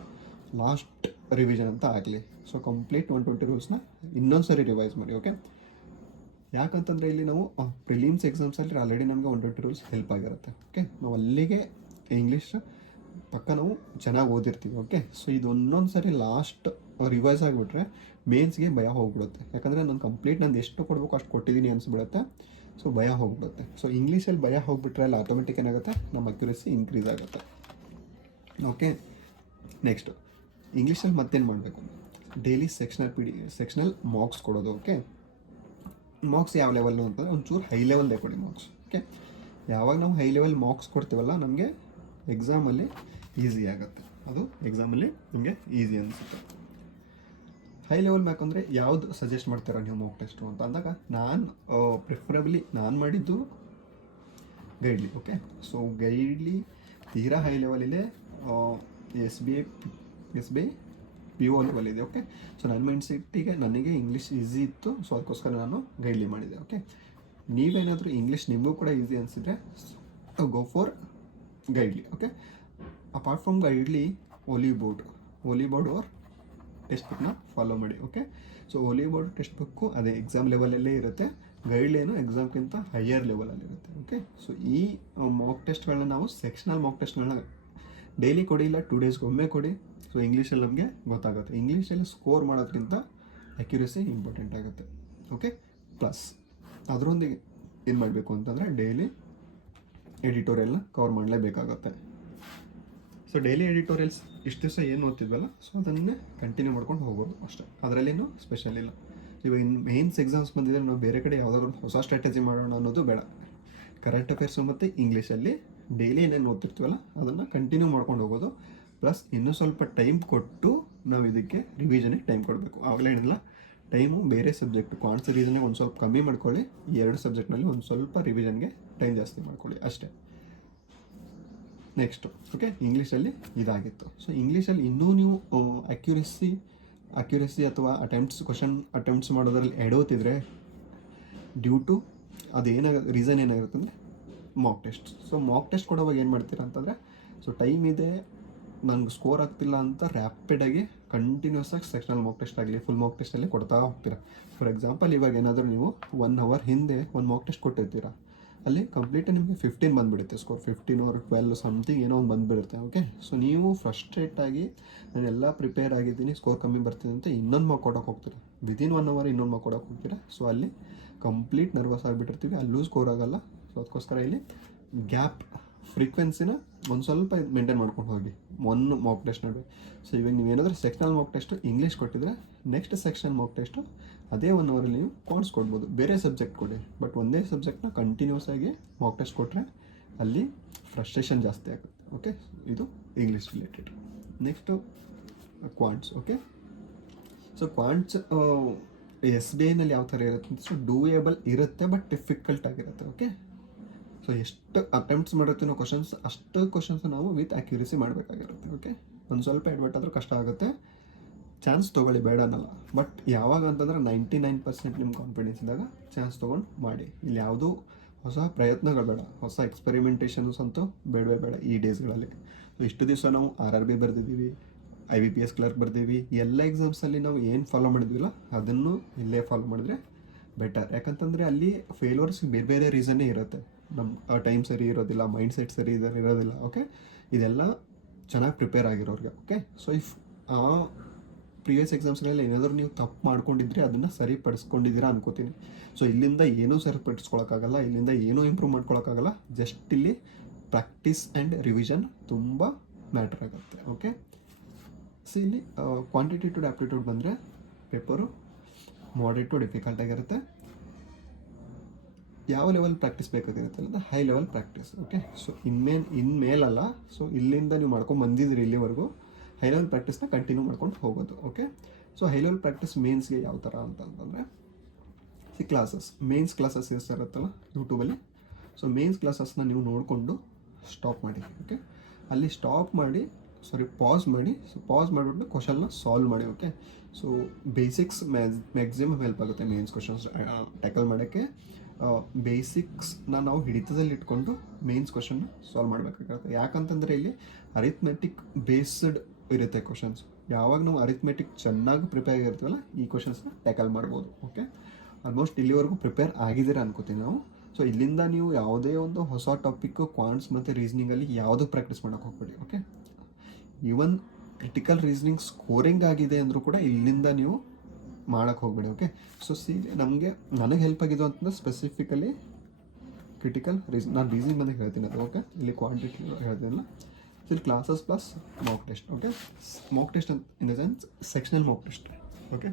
ಲಾಸ್ಟ್ ರಿವಿಷನ್ ಅಂತ ಆಗಲಿ. ಸೊ ಕಂಪ್ಲೀಟ್ 120 ರೂಲ್ಸ್ನ ಇನ್ನೊಂದು ಸರಿ ರಿವೈಸ್ ಮಾಡಿ, ಓಕೆ. ಯಾಕಂತಂದರೆ ಇಲ್ಲಿ ನಾವು ಪ್ರಿಲಿಮ್ಸ್ ಎಕ್ಸಾಮ್ಸಲ್ಲಿ ಆಲ್ರೆಡಿ ನಮಗೆ 120 ರೂಲ್ಸ್ ಹೆಲ್ಪ್ ಆಗಿರುತ್ತೆ, ಓಕೆ. ನಾವು ಅಲ್ಲಿಗೆ ಇಂಗ್ಲೀಷ್ ಪಕ್ಕ ನಾವು ಚೆನ್ನಾಗಿ ಓದಿರ್ತೀವಿ, ಓಕೆ. ಸೊ ಇದು ಒಂದೊಂದು ಸರಿ ಲಾಸ್ಟ್ ರಿವೈಸ್ ಆಗಿಬಿಟ್ರೆ ಮೇನ್ಸ್ಗೆ ಭಯ ಹೋಗ್ಬಿಡುತ್ತೆ. ಯಾಕಂದರೆ ನಾನು ಕಂಪ್ಲೀಟ್ ನಾನು ಎಷ್ಟು ಕೊಡಬೇಕು ಅಷ್ಟು ಕೊಟ್ಟಿದ್ದೀನಿ ಅನಿಸ್ಬಿಡುತ್ತೆ. ಸೊ ಭಯ ಹೋಗ್ಬಿಡುತ್ತೆ. ಸೊ ಇಂಗ್ಲೀಷಲ್ಲಿ ಭಯ ಹೋಗ್ಬಿಟ್ರೆ ಅಲ್ಲಿ ಆಟೋಮೆಟಿಕ್ ಏನಾಗುತ್ತೆ, ನಮ್ಮ ಅಕ್ಯುರಸಿ ಇನ್ಕ್ರೀಸ್ ಆಗುತ್ತೆ, ಓಕೆ. ನೆಕ್ಸ್ಟು ಇಂಗ್ಲೀಷಲ್ಲಿ ಮತ್ತೇನು ಮಾಡಬೇಕು, ಡೈಲಿ ಸೆಕ್ಷನಲ್ ಮಾರ್ಕ್ಸ್ ಕೊಡೋದು, ಓಕೆ. ಮಾರ್ಕ್ಸ್ ಯಾವ ಲೆವೆಲ್ಲು ಅಂತಂದರೆ ಒಂಚೂರು ಹೈ ಲೆವೆಲ್ದೇ ಕೊಡಿ ಮಾರ್ಕ್ಸ್, ಓಕೆ. ಯಾವಾಗ ನಾವು ಹೈ ಲೆವೆಲ್ ಮಾರ್ಕ್ಸ್ ಕೊಡ್ತೀವಲ್ಲ ನಮಗೆ ಎಕ್ಸಾಮಲ್ಲಿ ಈಸಿ ಆಗುತ್ತೆ. ಅದು ಎಕ್ಸಾಮಲ್ಲಿ ನಮಗೆ ಈಸಿ ಅನಿಸುತ್ತೆ. ಹೈ ಲೆವೆಲ್ ಬೇಕಂದರೆ ಯಾವುದು ಸಜೆಸ್ಟ್ ಮಾಡ್ತೀರಾ ನೀವು ಮಾರ್ಕ್ ಟೆಸ್ಟು ಅಂತ ಅಂದಾಗ ನಾನು ಪ್ರಿಫರಬಲಿ ನಾನು ಮಾಡಿದ್ದು ಗೈಡ್ಲಿ, ಓಕೆ. ಸೊ ಗೈಡ್ಲಿ ತೀರಾ ಹೈ ಲೆವೆಲಿದೆ, SBI PO ಲೆವೆಲ್ ಇದೆ, ಓಕೆ. ಸೊ ನನ್ನ ಮೈಂಡ್ ಸೆಟ್ಟಿಗೆ ನನಗೆ ಇಂಗ್ಲೀಷ್ ಈಸಿ ಇತ್ತು, ಸೊ ಅದಕ್ಕೋಸ್ಕರ ನಾನು ಗೈಡ್ಲಿ ಮಾಡಿದೆ, ಓಕೆ. ನೀವೇನಾದರೂ ಇಂಗ್ಲೀಷ್ ನಿಮಗೂ ಕೂಡ ಈಸಿ ಅನಿಸಿದ್ರೆ go for Guidely, okay. Apart from Guidely Oliveboard or text ಬುಕ್ನ ಫಾಲೋ ಮಾಡಿ, okay. So Oliveboard text book ಅದೇ ಎಕ್ಸಾಮ್ ಲೆವೆಲಲ್ಲೇ ಇರುತ್ತೆ, ಗೈಡ್ಲೇನು ಎಕ್ಸಾಮ್ಗಿಂತ ಹೈಯರ್ ಲೆವೆಲಲ್ಲಿರುತ್ತೆ, ಓಕೆ. ಸೊ ಈ ಮಾಕ್ ಟೆಸ್ಟ್ಗಳನ್ನ ನಾವು ಸೆಕ್ಷನಲ್ ಮಾಕ್ ಟೆಸ್ಟ್ಗಳನ್ನ ಡೈಲಿ ಕೊಡಿ, ಇಲ್ಲ 2 ಡೇಸ್ಗೆ ಒಮ್ಮೆ ಕೊಡಿ. ಸೊ ಇಂಗ್ಲೀಷಲ್ಲಿ ನಮಗೆ ಗೊತ್ತಾಗುತ್ತೆ. ಇಂಗ್ಲೀಷಲ್ಲಿ ಸ್ಕೋರ್ ಮಾಡೋದ್ರಿಂದ ಅಕ್ಯುರಸಿ ಇಂಪಾರ್ಟೆಂಟ್ ಆಗುತ್ತೆ, ಓಕೆ. ಪ್ಲಸ್ ಅದರೊಂದಿಗೆ ಏನು ಮಾಡಬೇಕು ಅಂತಂದರೆ ಡೈಲಿ ಎಡಿಟೋರಿಯಲ್ನ ಕವರ್ ಮಾಡಲೇಬೇಕಾಗುತ್ತೆ. ಸೊ ಡೈಲಿ ಎಡಿಟೋರಿಯಲ್ಸ್ ಇಷ್ಟು ದಿವಸ ಏನು ಓದ್ತಿದ್ವಲ್ಲ, ಸೊ ಅದನ್ನೇ ಕಂಟಿನ್ಯೂ ಮಾಡ್ಕೊಂಡು ಹೋಗೋದು ಅಷ್ಟೇ, ಅದರಲ್ಲೇನು ಸ್ಪೆಷಲ್ ಇಲ್ಲ. ಇವಾಗ ಇನ್ನು ಮೇನ್ಸ್ ಎಕ್ಸಾಮ್ಸ್ ಬಂದಿದ್ದರೆ ನಾವು ಬೇರೆ ಕಡೆ ಯಾವುದಾದ್ರು ಒಂದು ಹೊಸ ಸ್ಟ್ರಾಟಜಿ ಮಾಡೋಣ ಅನ್ನೋದು ಬೇಡ. ಕರೆಂಟ್ ಅಫೇರ್ಸು ಮತ್ತು ಇಂಗ್ಲೀಷಲ್ಲಿ ಡೈಲಿ ಏನೇನು ಓದ್ತಿರ್ತೀವಲ್ಲ ಅದನ್ನು ಕಂಟಿನ್ಯೂ ಮಾಡ್ಕೊಂಡು ಹೋಗೋದು. ಪ್ಲಸ್ ಇನ್ನೂ ಸ್ವಲ್ಪ ಟೈಮ್ ಕೊಟ್ಟು ನಾವು ಇದಕ್ಕೆ ರಿವಿಷನಿಗೆ ಟೈಮ್ ಕೊಡಬೇಕು. ಆವಾಗಲೇ ಏನಿಲ್ಲ, ಟೈಮು ಬೇರೆ ಸಬ್ಜೆಕ್ಟ್ ಕ್ವಾಂಟ್ಸ್ ರೀಸನಿಗೆ ಒಂದು ಸ್ವಲ್ಪ ಕಮ್ಮಿ ಮಾಡ್ಕೊಳ್ಳಿ, ಈ 2 ಸಬ್ಜೆಕ್ಟ್ನಲ್ಲಿ ಒಂದು ಸ್ವಲ್ಪ ರಿವಿಷನ್ಗೆ ಟೈಮ್ ಜಾಸ್ತಿ ಮಾಡ್ಕೊಳ್ಳಿ ಅಷ್ಟೇ. ನೆಕ್ಸ್ಟು, ಓಕೆ, ಇಂಗ್ಲೀಷಲ್ಲಿ ಇದಾಗಿತ್ತು. ಸೊ ಇಂಗ್ಲೀಷಲ್ಲಿ ಇನ್ನೂ ನೀವು ಅಕ್ಯುರಸಿ ಅಥವಾ ಕ್ವಶನ್ ಅಟೆಂಪ್ಟ್ಸ್ ಮಾಡೋದ್ರಲ್ಲಿ ಎಡೋತಿದ್ರೆ ಡ್ಯೂ ಟು ರೀಸನ್ ಏನಾಗಿರುತ್ತೆ ಅಂದರೆ mock test. So mock test ಕೊಡೋವಾಗ ಏನು ಮಾಡ್ತೀರಾ ಅಂತಂದರೆ, ಸೊ ಟೈಮ್ ಇದೆ, ನನಗೆ ಸ್ಕೋರ್ ಆಗ್ತಿಲ್ಲ ಅಂತ ರ್ಯಾಪಿಡಾಗಿ ಕಂಟಿನ್ಯೂಸ್ ಆಗಿ ಸೆಕ್ಷನಲ್ ಮಾಕ್ ಟೆಸ್ಟ್ ಆಗಲಿ ಫುಲ್ ಮಾಕ್ ಟೆಸ್ಟಲ್ಲಿ ಕೊಡ್ತಾ ಹೋಗ್ತೀರಾ. ಫಾರ್ ಎಕ್ಸಾಂಪಲ್ ಇವಾಗ ಏನಾದರೂ ನೀವು 1 ಅವರ್ ಹಿಂದೆ ಒಂದು ಮಾಕ್ ಟೆಸ್ಟ್ ಕೊಟ್ಟಿರ್ತೀರಾ, ಅಲ್ಲಿ ಕಂಪ್ಲೀಟಾಗಿ ನಿಮಗೆ 15 ಬಂದುಬಿಡುತ್ತೆ ಸ್ಕೋರ್, 15 or 12 ಸಮಥಿಂಗ್ ಏನೋ ಒಂದು ಬಂದುಬಿಡುತ್ತೆ, ಓಕೆ. ಸೊ ನೀವು ಫ್ರಸ್ಟ್ರೇಟಾಗಿ ನಾನೆಲ್ಲ ಪ್ರಿಪೇರ್ ಆಗಿದ್ದೀನಿ, ಸ್ಕೋರ್ ಕಮ್ಮಿ ಬರ್ತಿದೆ ಅಂತ ಇನ್ನೊಂದು ಮಾರ್ಕ್ ಕೊಡೋಕೆ ಹೋಗ್ತೀರಾ, ವಿದಿನ್ 1 ಅವರ್ ಇನ್ನೊಂದು ಮಾರ್ಕ್ ಕೊಡೋಕೆ ಹೋಗ್ತೀರಾ. ಸೊ ಅಲ್ಲಿ ಕಂಪ್ಲೀಟ್ ನರ್ವಸ್ ಆಗಿಬಿಟ್ಟಿರ್ತೀವಿ, ಅಲ್ಲೂ ಸ್ಕೋರ್ ಆಗೋಲ್ಲ. ಸೊ ಅದಕ್ಕೋಸ್ಕರ ಇಲ್ಲಿ ಗ್ಯಾಪ್ ಫ್ರೀಕ್ವೆನ್ಸಿನ ಒಂದು ಸ್ವಲ್ಪ ಮೇಂಟೈನ್ ಮಾಡ್ಕೊಂಡು ಹೋಗಿ ಒಂದು ಮಾಕ್ ಟೆಸ್ಟ್ ನಡುವೆ. ಸೊ ಇವಾಗ ನೀವೇನಾದರೂ ಸೆಕ್ಷನಲ್ ಮಾಕ್ ಟೆಸ್ಟು ಇಂಗ್ಲೀಷ್ ಕೊಟ್ಟಿದ್ರೆ ನೆಕ್ಸ್ಟ್ ಸೆಕ್ಷನ್ ಮಾಕ್ ಟೆಸ್ಟು ಅದೇ 1 ಅವರಲ್ಲಿ ನೀವು ಕ್ವಾಂಟ್ಸ್ ಕೊಡ್ಬೋದು, ಬೇರೆ ಸಬ್ಜೆಕ್ಟ್ ಕೊಡಿ. ಬಟ್ ಒಂದೇ ಸಬ್ಜೆಕ್ಟ್ನ ಕಂಟಿನ್ಯೂಸ್ ಆಗಿ ಮಾಕ್ ಟೆಸ್ಟ್ ಕೊಟ್ಟರೆ ಅಲ್ಲಿ ಫ್ರಸ್ಟ್ರೇಷನ್ ಜಾಸ್ತಿ ಆಗುತ್ತೆ, ಓಕೆ. ಇದು English related. Next quants, okay. So quants SBIನಲ್ಲಿ ಯಾವ ಥರ ಇರುತ್ತೆ ಅಂತ, ಸೊ ಡೂಯೇಬಲ್ ಇರುತ್ತೆ ಬಟ್ ಡಿಫಿಕಲ್ಟ್ ಆಗಿರುತ್ತೆ, ಓಕೆ. ಸೊ ಎಷ್ಟು ಅಟೆಂಪ್ಟ್ಸ್ ಮಾಡಿರ್ತೀವಿ ನಾವು ಕ್ವಶನ್ಸ್, ಅಷ್ಟು ಕ್ವಶನ್ಸ್ ನಾವು ವಿತ್ ಅಕ್ಯುರಸಿ ಮಾಡಬೇಕಾಗಿರುತ್ತೆ, ಓಕೆ. ಒಂದು ಸ್ವಲ್ಪ ಎಡ್ವರ್ಟಾದರೂ ಕಷ್ಟ ಆಗುತ್ತೆ, ಚಾನ್ಸ್ ತೊಗೊಳ್ಳಿ ಬೇಡ ಅನ್ನಲ್ಲ. ಬಟ್ ಯಾವಾಗ ಅಂತಂದರೆ 99% ನಿಮ್ಮ ಕಾನ್ಫಿಡೆನ್ಸ್ ಇದ್ದಾಗ ಚಾನ್ಸ್ ತೊಗೊಂಡು ಮಾಡಿ. ಇಲ್ಲಿ ಯಾವುದೂ ಹೊಸ ಪ್ರಯತ್ನಗಳು ಬೇಡ, ಹೊಸ ಎಕ್ಸ್ಪೆರಿಮೆಂಟೇಷನ್ಸ್ ಅಂತೂ ಬೇಡವೇ ಬೇಡ ಈ ಡೇಸ್ಗಳಲ್ಲಿ. ಸೊ ಇಷ್ಟು ದಿವಸ ನಾವು RRB ಬರೆದಿದ್ದೀವಿ, IBPS ಕ್ಲರ್ಕ್ ಬರ್ತೀವಿ, ಎಲ್ಲ ಎಕ್ಸಾಮ್ಸಲ್ಲಿ ನಾವು ಏನು ಫಾಲೋ ಮಾಡಿದ್ವಿಲ್ಲ ಅದನ್ನು ಇಲ್ಲೇ ಫಾಲೋ ಮಾಡಿದ್ರೆ ಬೆಟರ್. ಯಾಕಂತಂದರೆ ಅಲ್ಲಿ ಫೇಲ್ಯೂರ್ಸ್ ಬೇರೆ ಬೇರೆ ರೀಸನ್ನೇ ಇರುತ್ತೆ. ನಮ್ಮ ಟೈಮ್ ಸರಿ ಇರೋದಿಲ್ಲ, ಮೈಂಡ್ ಸೆಟ್ ಸರಿ ಇರೋದಿಲ್ಲ, ಓಕೆ. ಇದೆಲ್ಲ ಚೆನ್ನಾಗಿ ಪ್ರಿಪೇರ್ ಆಗಿರೋರಿಗೆ, ಓಕೆ. ಸೊ ಇಫ್ ಆ ಪ್ರೀವಿಯಸ್ ಎಕ್ಸಾಮ್ಸ್ಗಳಲ್ಲಿ ಏನಾದರೂ ನೀವು ತಪ್ಪು ಮಾಡ್ಕೊಂಡಿದ್ರೆ ಅದನ್ನು ಸರಿಪಡಿಸ್ಕೊಂಡಿದ್ದೀರಾ ಅನ್ಕೋತೀನಿ. ಸೊ ಇಲ್ಲಿಂದ ಏನೂ ಸರಿಪಡಿಸ್ಕೊಳಕ್ಕಾಗಲ್ಲ, ಇಲ್ಲಿಂದ ಏನೂ ಇಂಪ್ರೂವ್ ಮಾಡ್ಕೊಳಕ್ಕಾಗಲ್ಲ. ಜಸ್ಟ್ ಇಲ್ಲಿ ಪ್ರಾಕ್ಟೀಸ್ ಆ್ಯಂಡ್ ರಿವಿಷನ್ ತುಂಬ ಮ್ಯಾಟ್ರ್ ಆಗುತ್ತೆ. ಓಕೆ, ಸೊ ಇಲ್ಲಿ ಕ್ವಾಂಟಿಟೇಟಿವ್ ಆ್ಯಪ್ಟಿಟ್ಯೂಡ್ ಬಂದರೆ ಪೇಪರು ಮಾಡರೇಟ್ ಟು ಡಿಫಿಕಲ್ಟ್ ಆಗಿರುತ್ತೆ. ಯಾವ ಲೆವೆಲ್ ಪ್ರಾಕ್ಟೀಸ್ ಬೇಕಾಗಿರುತ್ತೆ ಅಂದರೆ high level practice. Okay, so ಇನ್ಮೇಲಲ್ಲ, ಸೊ ಇಲ್ಲಿಂದ ನೀವು ಮಾಡ್ಕೊಂಡು ಬಂದಿದ್ದೀರಿ ಇಲ್ಲಿವರೆಗೂ ಹೈ ಲೆವೆಲ್ ಪ್ರಾಕ್ಟೀಸ್ನ ಕಂಟಿನ್ಯೂ ಮಾಡ್ಕೊಂಡು ಹೋಗೋದು. Okay, so high level practice ಮೇನ್ಸ್ಗೆ ಯಾವ ಥರ ಅಂತಂದರೆ ಕ್ಲಾಸಸ್, ಮೇನ್ಸ್ ಕ್ಲಾಸಸ್ ಇರುತ್ತಲ್ಲ ಯೂಟ್ಯೂಬಲ್ಲಿ. ಸೊ ಮೇನ್ಸ್ ಕ್ಲಾಸಸ್ನ ನೀವು ನೋಡಿಕೊಂಡು ಸ್ಟಾಪ್ ಮಾಡಿ. ಓಕೆ, ಅಲ್ಲಿ ಸ್ಟಾಪ್ ಮಾಡಿ ಪಾಸ್ ಮಾಡಿ. ಸೊ ಪಾಸ್ ಮಾಡಿಬಿಟ್ಟು ಕ್ವಶನ್ನ ಸಾಲ್ವ್ ಮಾಡಿ. Okay, so basics maximum help ಆಗುತ್ತೆ ಮೇನ್ಸ್ ಕ್ವಶನ್ಸ್ ಟ್ಯಾಕಲ್ ಮಾಡೋಕ್ಕೆ. ಬೇಸಿಕ್ಸ್ನ ನಾವು ಹಿಡಿತದಲ್ಲಿ ಇಟ್ಕೊಂಡು ಮೇನ್ಸ್ ಕ್ವಶನ್ನ ಸಾಲ್ವ್ ಮಾಡಬೇಕಾಗುತ್ತೆ. ಯಾಕಂತಂದರೆ ಇಲ್ಲಿ ಅರಿಥ್ಮೆಟಿಕ್ ಬೇಸ್ಡ್ ಇರುತ್ತೆ ಕ್ವಶನ್ಸ್. ಯಾವಾಗ ನಾವು ಅರಿಥ್ಮೆಟಿಕ್ ಚೆನ್ನಾಗಿ ಪ್ರಿಪೇರ್ ಆಗಿರ್ತೀವಲ್ಲ ಈ ಕ್ವಶನ್ಸ್ನ ಟ್ಯಾಕಲ್ ಮಾಡ್ಬೋದು. ಓಕೆ, ಆಲ್ಮೋಸ್ಟ್ ಇಲ್ಲಿವರೆಗೂ ಪ್ರಿಪೇರ್ ಆಗಿದ್ದೀರಾ ಅನ್ಕೋತೀನಿ ನಾವು. ಸೊ ಇಲ್ಲಿಂದ ನೀವು ಯಾವುದೇ ಒಂದು ಹೊಸ ಟಾಪಿಕ್ಕು ಕ್ವಾಂಟ್ಸ್ ಮತ್ತು ರೀಸ್ನಿಂಗಲ್ಲಿ ಯಾವುದೂ ಪ್ರಾಕ್ಟೀಸ್ ಮಾಡೋಕ್ಕೆ ಹೋಗ್ಬೇಡಿ. Okay, even critical reasoning scoring ಆಗಿದೆ ಅಂದರೂ ಕೂಡ ಇಲ್ಲಿಂದ ನೀವು ಮಾಡೋಕ್ಕೆ ಹೋಗ್ಬೇಡಿ. ಓಕೆ, ಸೊ ನನಗೆ ಹೆಲ್ಪ್ ಆಗಿದ್ದು ಅಂತಂದ್ರೆ ಸ್ಪೆಸಿಫಿಕಲಿ ಕ್ರಿಟಿಕಲ್ ನಾನು ರೀಸನಿಂಗ್ ಬಂದಾಗ ಹೇಳ್ತೀನಿ ಅದು. ಓಕೆ, ಇಲ್ಲಿ ಕ್ವಾಂಟಿಟಿ ಹೇಳ್ತೀನಲ್ಲ, ಇಲ್ಲಿ classes plus mock test. Okay, mock test in the sense sectional mock test. Okay,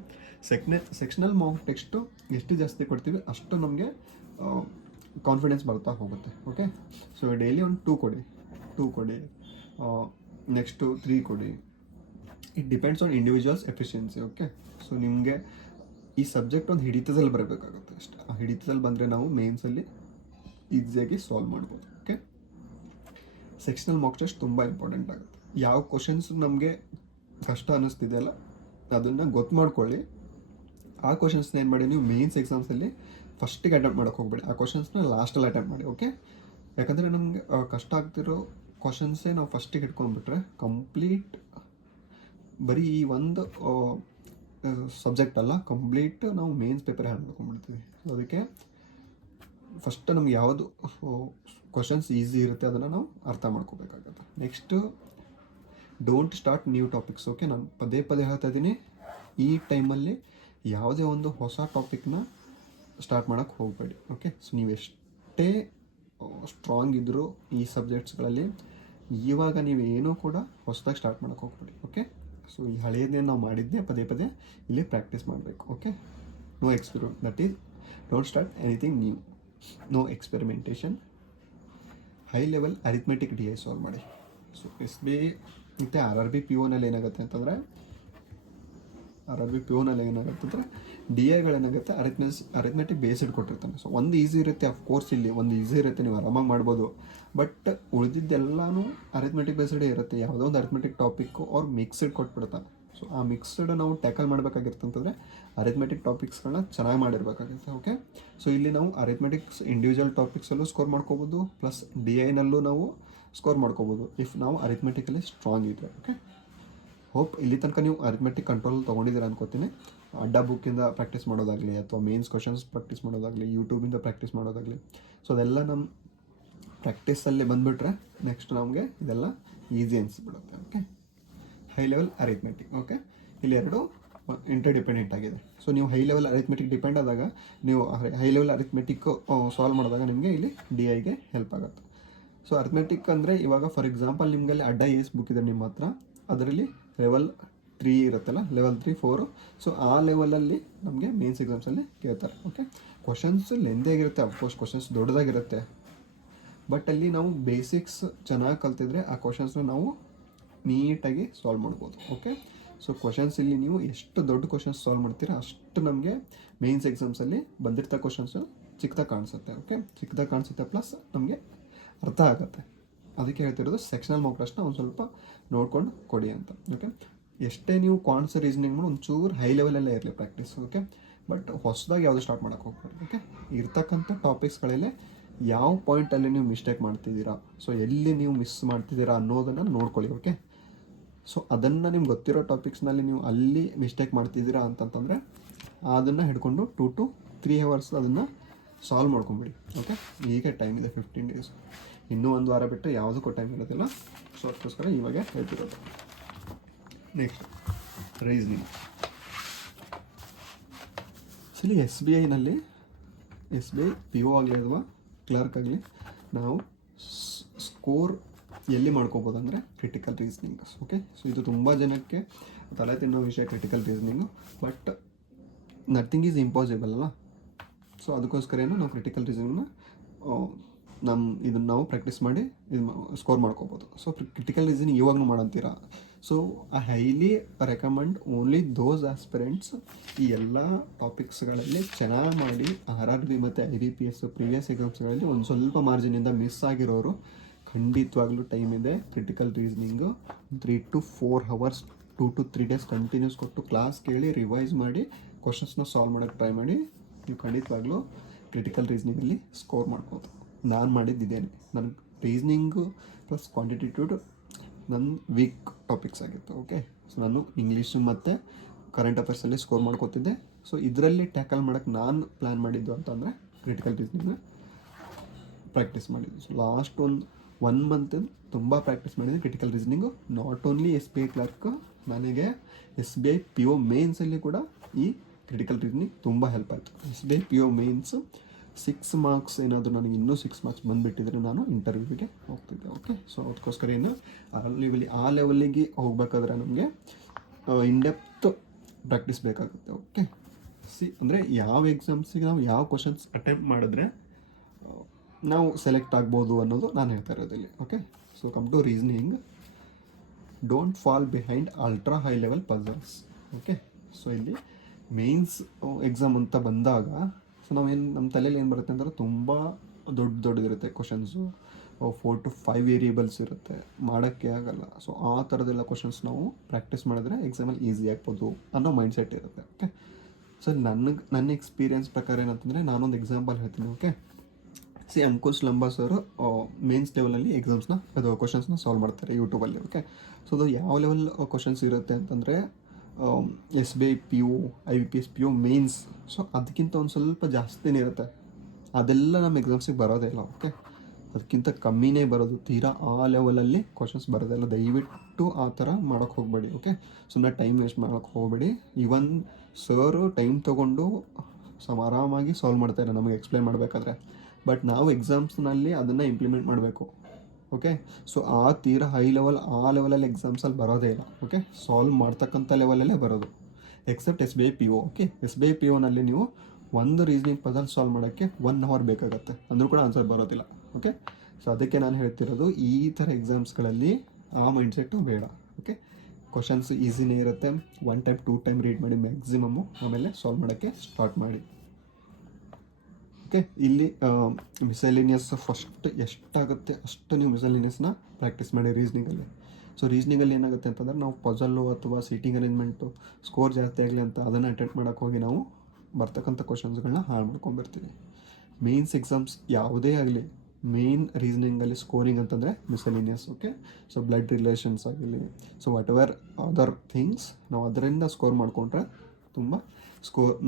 sectional mock test ಎಷ್ಟು ಜಾಸ್ತಿ ಕೊಡ್ತೀವಿ ಅಷ್ಟು ನಮಗೆ ಕಾನ್ಫಿಡೆನ್ಸ್ ಬರ್ತಾ ಹೋಗುತ್ತೆ. ಓಕೆ, ಸೊ ಡೈಲಿ ಒಂದು 2 ಕೊಡಿ, ನೆಕ್ಸ್ಟು 3 ಕೊಡಿ. It depends on individuals efficiency. Okay, so ನಿಮಗೆ ಈ ಸಬ್ಜೆಕ್ಟ್ ಒಂದು ಹಿಡಿತದಲ್ಲಿ ಬರಬೇಕಾಗುತ್ತೆ ಅಷ್ಟೇ. ಆ ಹಿಡಿತದಲ್ಲಿ ಬಂದರೆ ನಾವು ಮೇನ್ಸಲ್ಲಿ ಈಸಿಯಾಗಿ ಸಾಲ್ವ್ ಮಾಡ್ಬೋದು. ಓಕೆ, ಸೆಕ್ಷನಲ್ ಮಾಕ್ ಟೆಸ್ಟ್ ತುಂಬ ಇಂಪಾರ್ಟೆಂಟ್ ಆಗುತ್ತೆ. ಯಾವ ಕ್ವಶನ್ಸ್ ನಮಗೆ ಕಷ್ಟ ಅನ್ನಿಸ್ತಿದೆ ಅಲ್ಲ ಅದನ್ನು ಗೊತ್ತು ಮಾಡ್ಕೊಳ್ಳಿ. ಆ ಕ್ವಶನ್ಸ್ನ ಏನು ಮಾಡಿ ನೀವು ಮೇನ್ಸ್ ಎಕ್ಸಾಮ್ಸಲ್ಲಿ ಫಸ್ಟಿಗೆ ಅಟೆಂಪ್ಟ್ ಮಾಡೋಕ್ಕೆ ಹೋಗ್ಬೇಡಿ, ಆ ಕ್ವಶನ್ಸ್ನ ಲಾಸ್ಟಲ್ಲಿ ಅಟೆಂಪ್ಟ್ ಮಾಡಿ. ಓಕೆ, ಯಾಕಂದರೆ ನಮಗೆ ಕಷ್ಟ ಆಗ್ತಿರೋ ಕ್ವಶನ್ಸೇ ನಾವು ಫಸ್ಟಿಗೆ ಇಟ್ಕೊಂಡ್ಬಿಟ್ರೆ ಕಂಪ್ಲೀಟ್ ಬರೀ ಈ ಒಂದು ಸಬ್ಜೆಕ್ಟ್ ಅಲ್ಲ, ಕಂಪ್ಲೀಟ್ ನಾವು ಮೇನ್ಸ್ ಪೇಪರ್ ಹ್ಯಾಂಡ್ ಮಾಡ್ಕೊಂಡ್ಬಿಡ್ತೀವಿ. ಸೊ ಅದಕ್ಕೆ ಫಸ್ಟ್ ನಮ್ಗೆ ಯಾವುದು ಕ್ವಶನ್ಸ್ ಈಸಿ ಇರುತ್ತೆ ಅದನ್ನು ನಾವು ಅರ್ಥ ಮಾಡ್ಕೋಬೇಕಾಗತ್ತೆ. Next don't start new topics. Okay, ನಾನು ಪದೇ ಹೇಳ್ತಾ ಇದ್ದೀನಿ, ಈ ಟೈಮಲ್ಲಿ ಯಾವುದೇ ಒಂದು ಹೊಸ ಟಾಪಿಕ್ನ ಸ್ಟಾರ್ಟ್ ಮಾಡೋಕ್ಕೆ ಹೋಗಬೇಡಿ. ಓಕೆ, ಸೊ ನೀವು ಎಷ್ಟೇ ಸ್ಟ್ರಾಂಗ್ ಇದ್ದರೂ ಈ ಸಬ್ಜೆಕ್ಟ್ಸ್ಗಳಲ್ಲಿ ಇವಾಗ ನೀವೇನೂ ಕೂಡ ಹೊಸದಾಗಿ ಸ್ಟಾರ್ಟ್ ಮಾಡೋಕ್ಕೆ ಹೋಗ್ಬೇಡಿ. ಓಕೆ, ಸೊ ಈ ಹಳೆಯದನ್ನೇ ನಾವು ಮಾಡಿದ್ದೆ ಪದೇ ಇಲ್ಲಿ ಪ್ರಾಕ್ಟೀಸ್ ಮಾಡಬೇಕು. Okay, no experiment, that is don't start anything new, no experimentation. High level arithmetic DI solve ಮಾಡಿ. ಸೊ SB ಮತ್ತು RRB PO ಏನಾಗುತ್ತೆ ಅಂತಂದರೆ DIಗಳೇನಾಗುತ್ತೆ ಅರಿಥ್ಮೆಟಿಕ್ ಬೇಸ್ಡ್ ಕೊಟ್ಟಿರ್ತಾನೆ. ಸೊ ಒಂದು ಈಸಿ ಇರುತ್ತೆ, ಅಫ್ಕೋರ್ಸ್ ಇಲ್ಲಿ ಒಂದು ಈಸಿ ಇರುತ್ತೆ, ನೀವು ಆರಾಮಾಗಿ ಮಾಡ್ಬೋದು. ಬಟ್ ಉಳಿದಿದ್ದೆಲ್ಲನೂ ಅರಿಥ್ಮೆಟಿಕ್ ಬೇಸ್ಡೇ ಇರುತ್ತೆ. ಯಾವುದೋ ಒಂದು ಅರಿಥ್ಮೆಟಿಕ್ ಟಾಪಿಕ್ಕು ಅವ್ರು ಮಿಕ್ಸ್ಡ್ ಕೊಟ್ಬಿಡ್ತಾರೆ. ಸೊ ಆ ಮಿಕ್ಸ್ಡ್ ನಾವು ಟ್ಯಾಕಲ್ ಮಾಡಬೇಕಾಗಿರ್ತಂತಂದರೆ ಅರಿಥ್ಮೆಟಿಕ್ ಟಾಪಿಕ್ಸ್ಗಳನ್ನ ಚೆನ್ನಾಗಿ ಮಾಡಿರಬೇಕಾಗುತ್ತೆ. ಓಕೆ, ಸೊ ಇಲ್ಲಿ ನಾವು ಅರಿಥ್ಮೆಟಿಕ್ಸ್ ಇಂಡಿವಿಜುವಲ್ ಟಾಪಿಕ್ಸಲ್ಲೂ ಸ್ಕೋರ್ ಮಾಡ್ಕೋಬೋದು, ಪ್ಲಸ್ DIನಲ್ಲೂ ನಾವು ಸ್ಕೋರ್ ಮಾಡ್ಕೋಬೋದು ಇಫ್ ನಾವು ಅರಿಥ್ಮೆಟಿಕಲ್ಲಿ ಸ್ಟ್ರಾಂಗ್ ಇದ್ದರೆ. ಓಕೆ, ಹೋಪ್ ಇಲ್ಲಿ ತನಕ ನೀವು ಅರಿಥ್ಮೆಟಿಕ್ ಕಂಟ್ರೋಲ್ ತೊಗೊಂಡಿದ್ದೀರ ಅನ್ಕೋತೀನಿ. ಅಡ್ಡ ಬುಕ್ಕಿಂದ ಪ್ರಾಕ್ಟೀಸ್ ಮಾಡೋದಾಗಲಿ ಅಥವಾ ಮೇನ್ಸ್ ಕ್ವಶನ್ಸ್ ಪ್ರಾಕ್ಟೀಸ್ ಮಾಡೋದಾಗಲಿ ಯೂಟ್ಯೂಬಿಂದ ಪ್ರಾಕ್ಟೀಸ್ ಮಾಡೋದಾಗಲಿ, ಸೊ ಅದೆಲ್ಲ ನಮ್ಮ ಪ್ರಾಕ್ಟೀಸಲ್ಲಿ ಬಂದುಬಿಟ್ರೆ ನೆಕ್ಸ್ಟ್ ನಮಗೆ ಇದೆಲ್ಲ ಈಸಿ ಅನಿಸ್ಬಿಡುತ್ತೆ. Okay, high level arithmetic. Okay, ಇಲ್ಲಿ ಎರಡು ಇಂಟರ್ ಡಿಪೆಂಡೆಂಟ್ ಆಗಿದೆ. ಸೊ ನೀವು ಹೈ ಲೆವೆಲ್ ಅರಿಥ್ಮೆಟಿಕ್ ಡಿಪೆಂಡ್ ಆದಾಗ ನೀವು ಹೈ ಲೆವೆಲ್ ಅರಿಥ್ಮೆಟಿಕ್ ಸಾಲ್ವ್ ಮಾಡಿದಾಗ ನಿಮಗೆ ಇಲ್ಲಿ DIಗೆ ಹೆಲ್ಪ್ ಆಗುತ್ತೆ. ಸೊ ಅರಿಥ್ಮೆಟಿಕ್ ಅಂದರೆ ಇವಾಗ ಫಾರ್ ಎಕ್ಸಾಂಪಲ್ ನಿಮಗಲ್ಲಿ ಅಡ್ಡ ಬುಕ್ ಇದೆ ನಿಮ್ಮ ಹತ್ರ, ಅದರಲ್ಲಿ ಲೆವೆಲ್ 3 ಇರುತ್ತಲ್ಲ, ಲೆವೆಲ್ 3, 4. ಸೊ ಆ ಲೆವೆಲಲ್ಲಿ ನಮಗೆ ಮೇನ್ಸ್ ಎಕ್ಸಾಮ್ಸಲ್ಲಿ ಕೇಳ್ತಾರೆ. ಓಕೆ, ಕ್ವಶನ್ಸ್ ಲೆಂದಿಯಾಗಿರುತ್ತೆ, ಅಫ್ಕೋರ್ಸ್ ಕ್ವಶನ್ಸ್ ದೊಡ್ಡದಾಗಿರುತ್ತೆ. ಬಟ್ ಅಲ್ಲಿ ನಾವು ಬೇಸಿಕ್ಸ್ ಚೆನ್ನಾಗಿ ಕಲ್ತಿದ್ರೆ ಆ ಕ್ವಶನ್ಸ್ನ ನಾವು ನೀಟಾಗಿ ಸಾಲ್ವ್ ಮಾಡ್ಬೋದು. ಓಕೆ, ಸೊ ಕ್ವಶನ್ಸ್ ಇಲ್ಲಿ ನೀವು ಎಷ್ಟು ದೊಡ್ಡ ಕ್ವಶನ್ಸ್ ಸಾಲ್ವ್ ಮಾಡ್ತೀರಾ ಅಷ್ಟು ನಮಗೆ ಮೇನ್ಸ್ ಎಕ್ಸಾಮ್ಸಲ್ಲಿ ಬಂದಿರ್ತ ಕ್ವಶನ್ಸು ಚಿಕ್ಕದಾಗಿ ಕಾಣಿಸುತ್ತೆ. ಓಕೆ, ಚಿಕ್ಕದಾಗಿ ಕಾಣಿಸುತ್ತೆ, ಪ್ಲಸ್ ನಮಗೆ ಅರ್ಥ ಆಗುತ್ತೆ. ಅದಕ್ಕೆ ಹೇಳ್ತಿರೋದು ಸೆಕ್ಷನಲ್ ಮಾಕ್ ಟೆಸ್ಟ್ನ ಒಂದು ಸ್ವಲ್ಪ ನೋಡ್ಕೊಂಡು ಕೊಡಿ ಅಂತ. ಓಕೆ, ಎಷ್ಟೇ ನೀವು ಕ್ವಾಂಟ್ಸ್ ರೀಸನಿಂಗ್ ಮಾಡಿ ಒಂಚೂರು ಹೈ ಲೆವೆಲಲ್ಲೇ ಇರಲಿ ಪ್ರಾಕ್ಟೀಸ್. ಓಕೆ, ಬಟ್ ಹೊಸದಾಗಿ ಯಾವುದು ಸ್ಟಾರ್ಟ್ ಮಾಡೋಕ್ಕೆ ಹೋಗ್ಬೇಡಿ. ಓಕೆ, ಇರ್ತಕ್ಕಂಥ ಟಾಪಿಕ್ಸ್ಗಳಲ್ಲೇ ಯಾವ ಪಾಯಿಂಟಲ್ಲಿ ನೀವು ಮಿಸ್ಟೇಕ್ ಮಾಡ್ತಿದ್ದೀರಾ, ಸೊ ಎಲ್ಲಿ ನೀವು ಮಿಸ್ ಮಾಡ್ತಿದ್ದೀರಾ ಅನ್ನೋದನ್ನು ನೋಡ್ಕೊಳ್ಳಿ. ಓಕೆ, ಸೊ ಅದನ್ನು ನಿಮ್ಗೆ ಗೊತ್ತಿರೋ ಟಾಪಿಕ್ಸ್ನಲ್ಲಿ ನೀವು ಅಲ್ಲಿ ಮಿಸ್ಟೇಕ್ ಮಾಡ್ತಿದ್ದೀರಾ ಅಂತಂತಂದರೆ ಅದನ್ನು ಹಿಡ್ಕೊಂಡು 2 to 3 hours ಅದನ್ನು ಸಾಲ್ವ್ ಮಾಡ್ಕೊಂಬಿಡಿ. ಓಕೆ, ಈಗ ಟೈಮ್ ಇದೆ 15 days, ಇನ್ನೂ 1 ವಾರ ಬಿಟ್ಟು ಯಾವುದಕ್ಕೂ ಟೈಮ್ ಇರೋದಿಲ್ಲ. ಸೊ ಅದಕ್ಕೋಸ್ಕರ ಇವಾಗ ಹೇಳ್ತಿರೋದು. Next reasoning. ಆ್ಯಕ್ಚುಲಿ SBIನಲ್ಲಿ SBI PO ಆಗಲಿ ಅಥವಾ ಕ್ಲರ್ಕ್ ಆಗಲಿ ನಾವು ಸ್ಕೋರ್ ಎಲ್ಲಿ ಮಾಡ್ಕೋಬೋದು ಅಂದರೆ ಕ್ರಿಟಿಕಲ್ ರೀಸ್ನಿಂಗ್. ಓಕೆ, ಸೊ ಇದು ತುಂಬ ಜನಕ್ಕೆ ತಲೆ ತಿನ್ನೋ ವಿಷಯ critical ರೀಸ್ನಿಂಗು, but nothing is impossible ಅಲ್ಲ. ಸೊ ಅದಕ್ಕೋಸ್ಕರ ಏನು ನಾವು ಕ್ರಿಟಿಕಲ್ ರೀಸನಿಂಗ್ನ ಇದನ್ನು ನಾವು ಪ್ರಾಕ್ಟೀಸ್ ಮಾಡಿ ಇದು ಸ್ಕೋರ್ ಮಾಡ್ಕೋಬೋದು. ಸೊ ಕ್ರಿಟಿಕಲ್ ರೀಸನಿಂಗ್ ಇವಾಗಲೂ ಮಾಡಂತೀರಾ. So I highly recommend only those aspirants ಈ ಎಲ್ಲ ಟಾಪಿಕ್ಸ್ಗಳಲ್ಲಿ ಚೆನ್ನಾಗಿ ಮಾಡಿ RRB ಮತ್ತು IBPS ಪ್ರಿವಿಯಸ್ ಎಕ್ಸಾಮ್ಸ್ಗಳಲ್ಲಿ ಒಂದು ಸ್ವಲ್ಪ ಮಾರ್ಜಿನಿಂದ ಮಿಸ್ ಆಗಿರೋರು ಖಂಡಿತವಾಗ್ಲೂ ಟೈಮ್ ಇದೆ. Critical reasoning 3 to 4 hours 2 to 3 days continues ಕೊಟ್ಟು ಕ್ಲಾಸ್ ಕೇಳಿ ರಿವೈಸ್ ಮಾಡಿ ಕ್ವಶನ್ಸ್ನ ಸಾಲ್ವ್ ಮಾಡೋಕ್ಕೆ ಟ್ರೈ ಮಾಡಿ. ನೀವು ಖಂಡಿತವಾಗ್ಲೂ ಕ್ರಿಟಿಕಲ್ ರೀಸ್ನಿಂಗಲ್ಲಿ ಸ್ಕೋರ್ ಮಾಡ್ಬೋದು. ನಾನು ಮಾಡಿದ್ದಿದ್ದೇನೆ. ನನಗೆ ರೀಸ್ನಿಂಗು ಪ್ಲಸ್ ಕ್ವಾಂಟಿಟ್ಯೂಡ್ ನನ್ನ ವೀಕ್ ಟಾಪಿಕ್ಸ್ ಆಗಿತ್ತು. ಓಕೆ, ಸೊ ನಾನು ಇಂಗ್ಲೀಷು ಮತ್ತು ಕರೆಂಟ್ ಅಫೇರ್ಸಲ್ಲಿ ಸ್ಕೋರ್ ಮಾಡ್ಕೋತಿದ್ದೆ. ಸೊ ಇದರಲ್ಲಿ ಟ್ಯಾಕಲ್ ಮಾಡೋಕ್ಕೆ ನಾನು ಪ್ಲ್ಯಾನ್ ಮಾಡಿದ್ದು ಅಂತಂದರೆ ಕ್ರಿಟಿಕಲ್ ರೀಸ್ನಿಂಗ್ನ ಪ್ರಾಕ್ಟೀಸ್ ಮಾಡಿದ್ದು. ಸೊ ಲಾಸ್ಟ್ ಒಂದು 1 month ತುಂಬ ಪ್ರಾಕ್ಟೀಸ್ ಮಾಡಿದ್ದೆ critical reasoning. Not only SBI clerk, ನನಗೆ SBI PO ಮೇನ್ಸಲ್ಲಿ ಕೂಡ ಈ ಕ್ರಿಟಿಕಲ್ ರೀಸನಿಂಗ್ ತುಂಬ ಹೆಲ್ಪ್ ಆಯಿತು. SBI PO ಮೇನ್ಸು 6 marks ಏನಾದರೂ ನನಗೆ ಇನ್ನೂ 6 marks ಬಂದುಬಿಟ್ಟಿದ್ರೆ ನಾನು ಇಂಟರ್ವ್ಯೂಗೆ ಹೋಗ್ತಿದ್ದೆ. ಓಕೆ, ಸೊ ಅದಕ್ಕೋಸ್ಕರ ಏನು ಆ ಲೆವೆಲಿಗೆ ಹೋಗಬೇಕಾದ್ರೆ ನಮಗೆ ಇನ್ಡೆಪ್ತ್ ಪ್ರಾಕ್ಟೀಸ್ ಬೇಕಾಗುತ್ತೆ. ಓಕೆ, ಅಂದರೆ ಯಾವ ಎಕ್ಸಾಮ್ಸಿಗೆ ನಾವು ಯಾವ ಕ್ವಶನ್ಸ್ ಅಟೆಂಪ್ಟ್ ಮಾಡಿದ್ರೆ ನಾವು ಸೆಲೆಕ್ಟ್ ಆಗ್ಬೋದು ಅನ್ನೋದು ನಾನು ಹೇಳ್ತಾ ಇರೋದಿಲ್ಲ. Okay, so come to reasoning. Don't fall behind ultra high level puzzles. Okay, so ಇಲ್ಲಿ ಮೇನ್ಸ್ ಎಕ್ಸಾಮ್ ಅಂತ ಬಂದಾಗ ಸೊ ನಾವೇನು ನಮ್ಮ ತಲೆಯಲ್ಲಿ ಏನು ಬರುತ್ತೆ ಅಂದರೆ ತುಂಬ ದೊಡ್ಡದಿರುತ್ತೆ ಕ್ವಶನ್ಸು, 4 to 5 ವೇರಿಯೇಬಲ್ಸ್ ಇರುತ್ತೆ, ಮಾಡೋಕ್ಕೆ ಆಗಲ್ಲ. ಸೊ ಆ ಥರದ್ದೆಲ್ಲ ಕ್ವಶನ್ಸ್ ನಾವು ಪ್ರಾಕ್ಟೀಸ್ ಮಾಡಿದ್ರೆ ಎಕ್ಸಾಮಲ್ಲಿ ಈಸಿ ಆಗ್ಬೋದು ಅನ್ನೋ ಮೈಂಡ್ಸೆಟ್ ಇರುತ್ತೆ. ಓಕೆ, ಸೊ ನನ್ನ ಎಕ್ಸ್ಪೀರಿಯನ್ಸ್ ಪ್ರಕಾರ ಏನಂತಂದರೆ ನಾನೊಂದು ಎಕ್ಸಾಂಪಲ್ ಹೇಳ್ತೀನಿ. ಓಕೆ, ಅಂಕುಶ್ ಲಂಬಾ ಸರ್ ಮೇನ್ಸ್ ಲೆವೆಲಲ್ಲಿ ಎಕ್ಸಾಮ್ಸ್ನ ಅದು ಕ್ವಶನ್ಸ್ನ ಸಾಲ್ವ್ ಮಾಡ್ತಾರೆ ಯೂಟ್ಯೂಬಲ್ಲಿ. ಓಕೆ, ಸೊ ಅದು ಯಾವ ಲೆವೆಲ್ ಕ್ವಶನ್ಸ್ ಇರುತ್ತೆ ಅಂತಂದರೆ SBI PO IBPS PO mains. So ಅದಕ್ಕಿಂತ ಒಂದು ಸ್ವಲ್ಪ ಜಾಸ್ತಿನೇ ಇರುತ್ತೆ. ಅದೆಲ್ಲ ನಮ್ಮ ಎಕ್ಸಾಮ್ಸಿಗೆ ಬರೋದೇ ಇಲ್ಲ. ಓಕೆ, ಅದಕ್ಕಿಂತ ಕಮ್ಮಿನೇ ಬರೋದು. ತೀರಾ ಆ ಲೆವೆಲಲ್ಲಿ ಕ್ವಶನ್ಸ್ ಬರೋದೇ ಇಲ್ಲ. ದಯವಿಟ್ಟು ಆ ಥರ ಮಾಡೋಕ್ಕೆ ಹೋಗಬೇಡಿ. ಓಕೆ, ಸುಮ್ಮನೆ ಟೈಮ್ ವೇಸ್ಟ್ ಮಾಡೋಕ್ಕೆ ಹೋಗಬೇಡಿ. ಈವನ್ ಸರು ಟೈಮ್ ತೊಗೊಂಡು ಆರಾಮಾಗಿ ಸಾಲ್ವ್ ಮಾಡ್ತಾರೆ ನಮಗೆ ಎಕ್ಸ್ಪ್ಲೈನ್ ಮಾಡಬೇಕಾದ್ರೆ. ಬಟ್ ನಾವು ಎಕ್ಸಾಮ್ಸ್ನಲ್ಲಿ ಅದನ್ನು ಇಂಪ್ಲಿಮೆಂಟ್ ಮಾಡಬೇಕು. ಓಕೆ, ಸೊ ಆ ತೀರಾ ಹೈ ಲೆವೆಲ್ ಆ ಲೆವೆಲಲ್ಲಿ ಎಕ್ಸಾಮ್ಸಲ್ಲಿ ಬರೋದೇ ಇಲ್ಲ. ಓಕೆ, ಸಾಲ್ವ್ ಮಾಡ್ತಕ್ಕಂಥ ಲೆವೆಲಲ್ಲೇ ಬರೋದು except SBI PO. Okay, SBI POನಲ್ಲಿ ನೀವು ಒಂದು ರೀಸನಿಂಗ್ ಪಜಲ್ ಸಾಲ್ವ್ ಮಾಡೋಕ್ಕೆ 1 hour ಬೇಕಾಗುತ್ತೆ, ಅಂದರೂ ಕೂಡ ಆನ್ಸರ್ ಬರೋದಿಲ್ಲ. ಓಕೆ, ಸೊ ಅದಕ್ಕೆ ನಾನು ಹೇಳ್ತಿರೋದು ಈ ಥರ ಎಕ್ಸಾಮ್ಸ್ಗಳಲ್ಲಿ ಆ ಮೈಂಡ್ಸೆಟ್ಟು ಬೇಡ. ಓಕೆ, ಕ್ವಶನ್ಸ್ ಈಸಿನೇ ಇರುತ್ತೆ. 1 time 2 time ರೀಡ್ ಮಾಡಿ ಮ್ಯಾಕ್ಸಿಮಮ್ಮು, ಆಮೇಲೆ ಸಾಲ್ವ್ ಮಾಡೋಕ್ಕೆ ಸ್ಟಾರ್ಟ್ ಮಾಡಿ. ಓಕೆ, ಇಲ್ಲಿ ಮಿಸೆಲಿನಿಯಸ್ ಫಸ್ಟ್ ಎಷ್ಟಾಗುತ್ತೆ ಅಷ್ಟು ನೀವು ಮಿಸೆಲಿನಿಯಸ್ನ ಪ್ರಾಕ್ಟೀಸ್ ಮಾಡಿ ರೀಸ್ನಿಂಗಲ್ಲಿ. ಸೊ ರೀಸ್ನಿಂಗಲ್ಲಿ ಏನಾಗುತ್ತೆ ಅಂತಂದರೆ ನಾವು ಪಜಲ್ಲು ಅಥವಾ ಸೀಟಿಂಗ್ ಅರೇಂಜ್ಮೆಂಟು ಸ್ಕೋರ್ ಜಾಸ್ತಿ ಆಗಲಿ ಅಂತ ಅದನ್ನು ಅಟೆಂಡ್ ಮಾಡೋಕ್ಕೆ ಹೋಗಿ ನಾವು ಬರ್ತಕ್ಕಂಥ ಕ್ವಶನ್ಸ್ಗಳನ್ನ ಹಾಳು ಮಾಡ್ಕೊಂಡ್ಬಿಡ್ತೀವಿ. ಮೇನ್ಸ್ ಎಕ್ಸಾಮ್ಸ್ ಯಾವುದೇ ಆಗಲಿ ಮೇನ್ ರೀಸನಿಂಗಲ್ಲಿ ಸ್ಕೋರಿಂಗ್ ಅಂತಂದರೆ ಮಿಸೆಲಿನಿಯಸ್. ಓಕೆ, ಸೊ ಬ್ಲಡ್ ರಿಲೇಷನ್ಸ್ ಆಗಿರಲಿ, so what ever other things ನಾವು ಅದರಿಂದ ಸ್ಕೋರ್ ಮಾಡಿಕೊಂಡ್ರೆ ತುಂಬ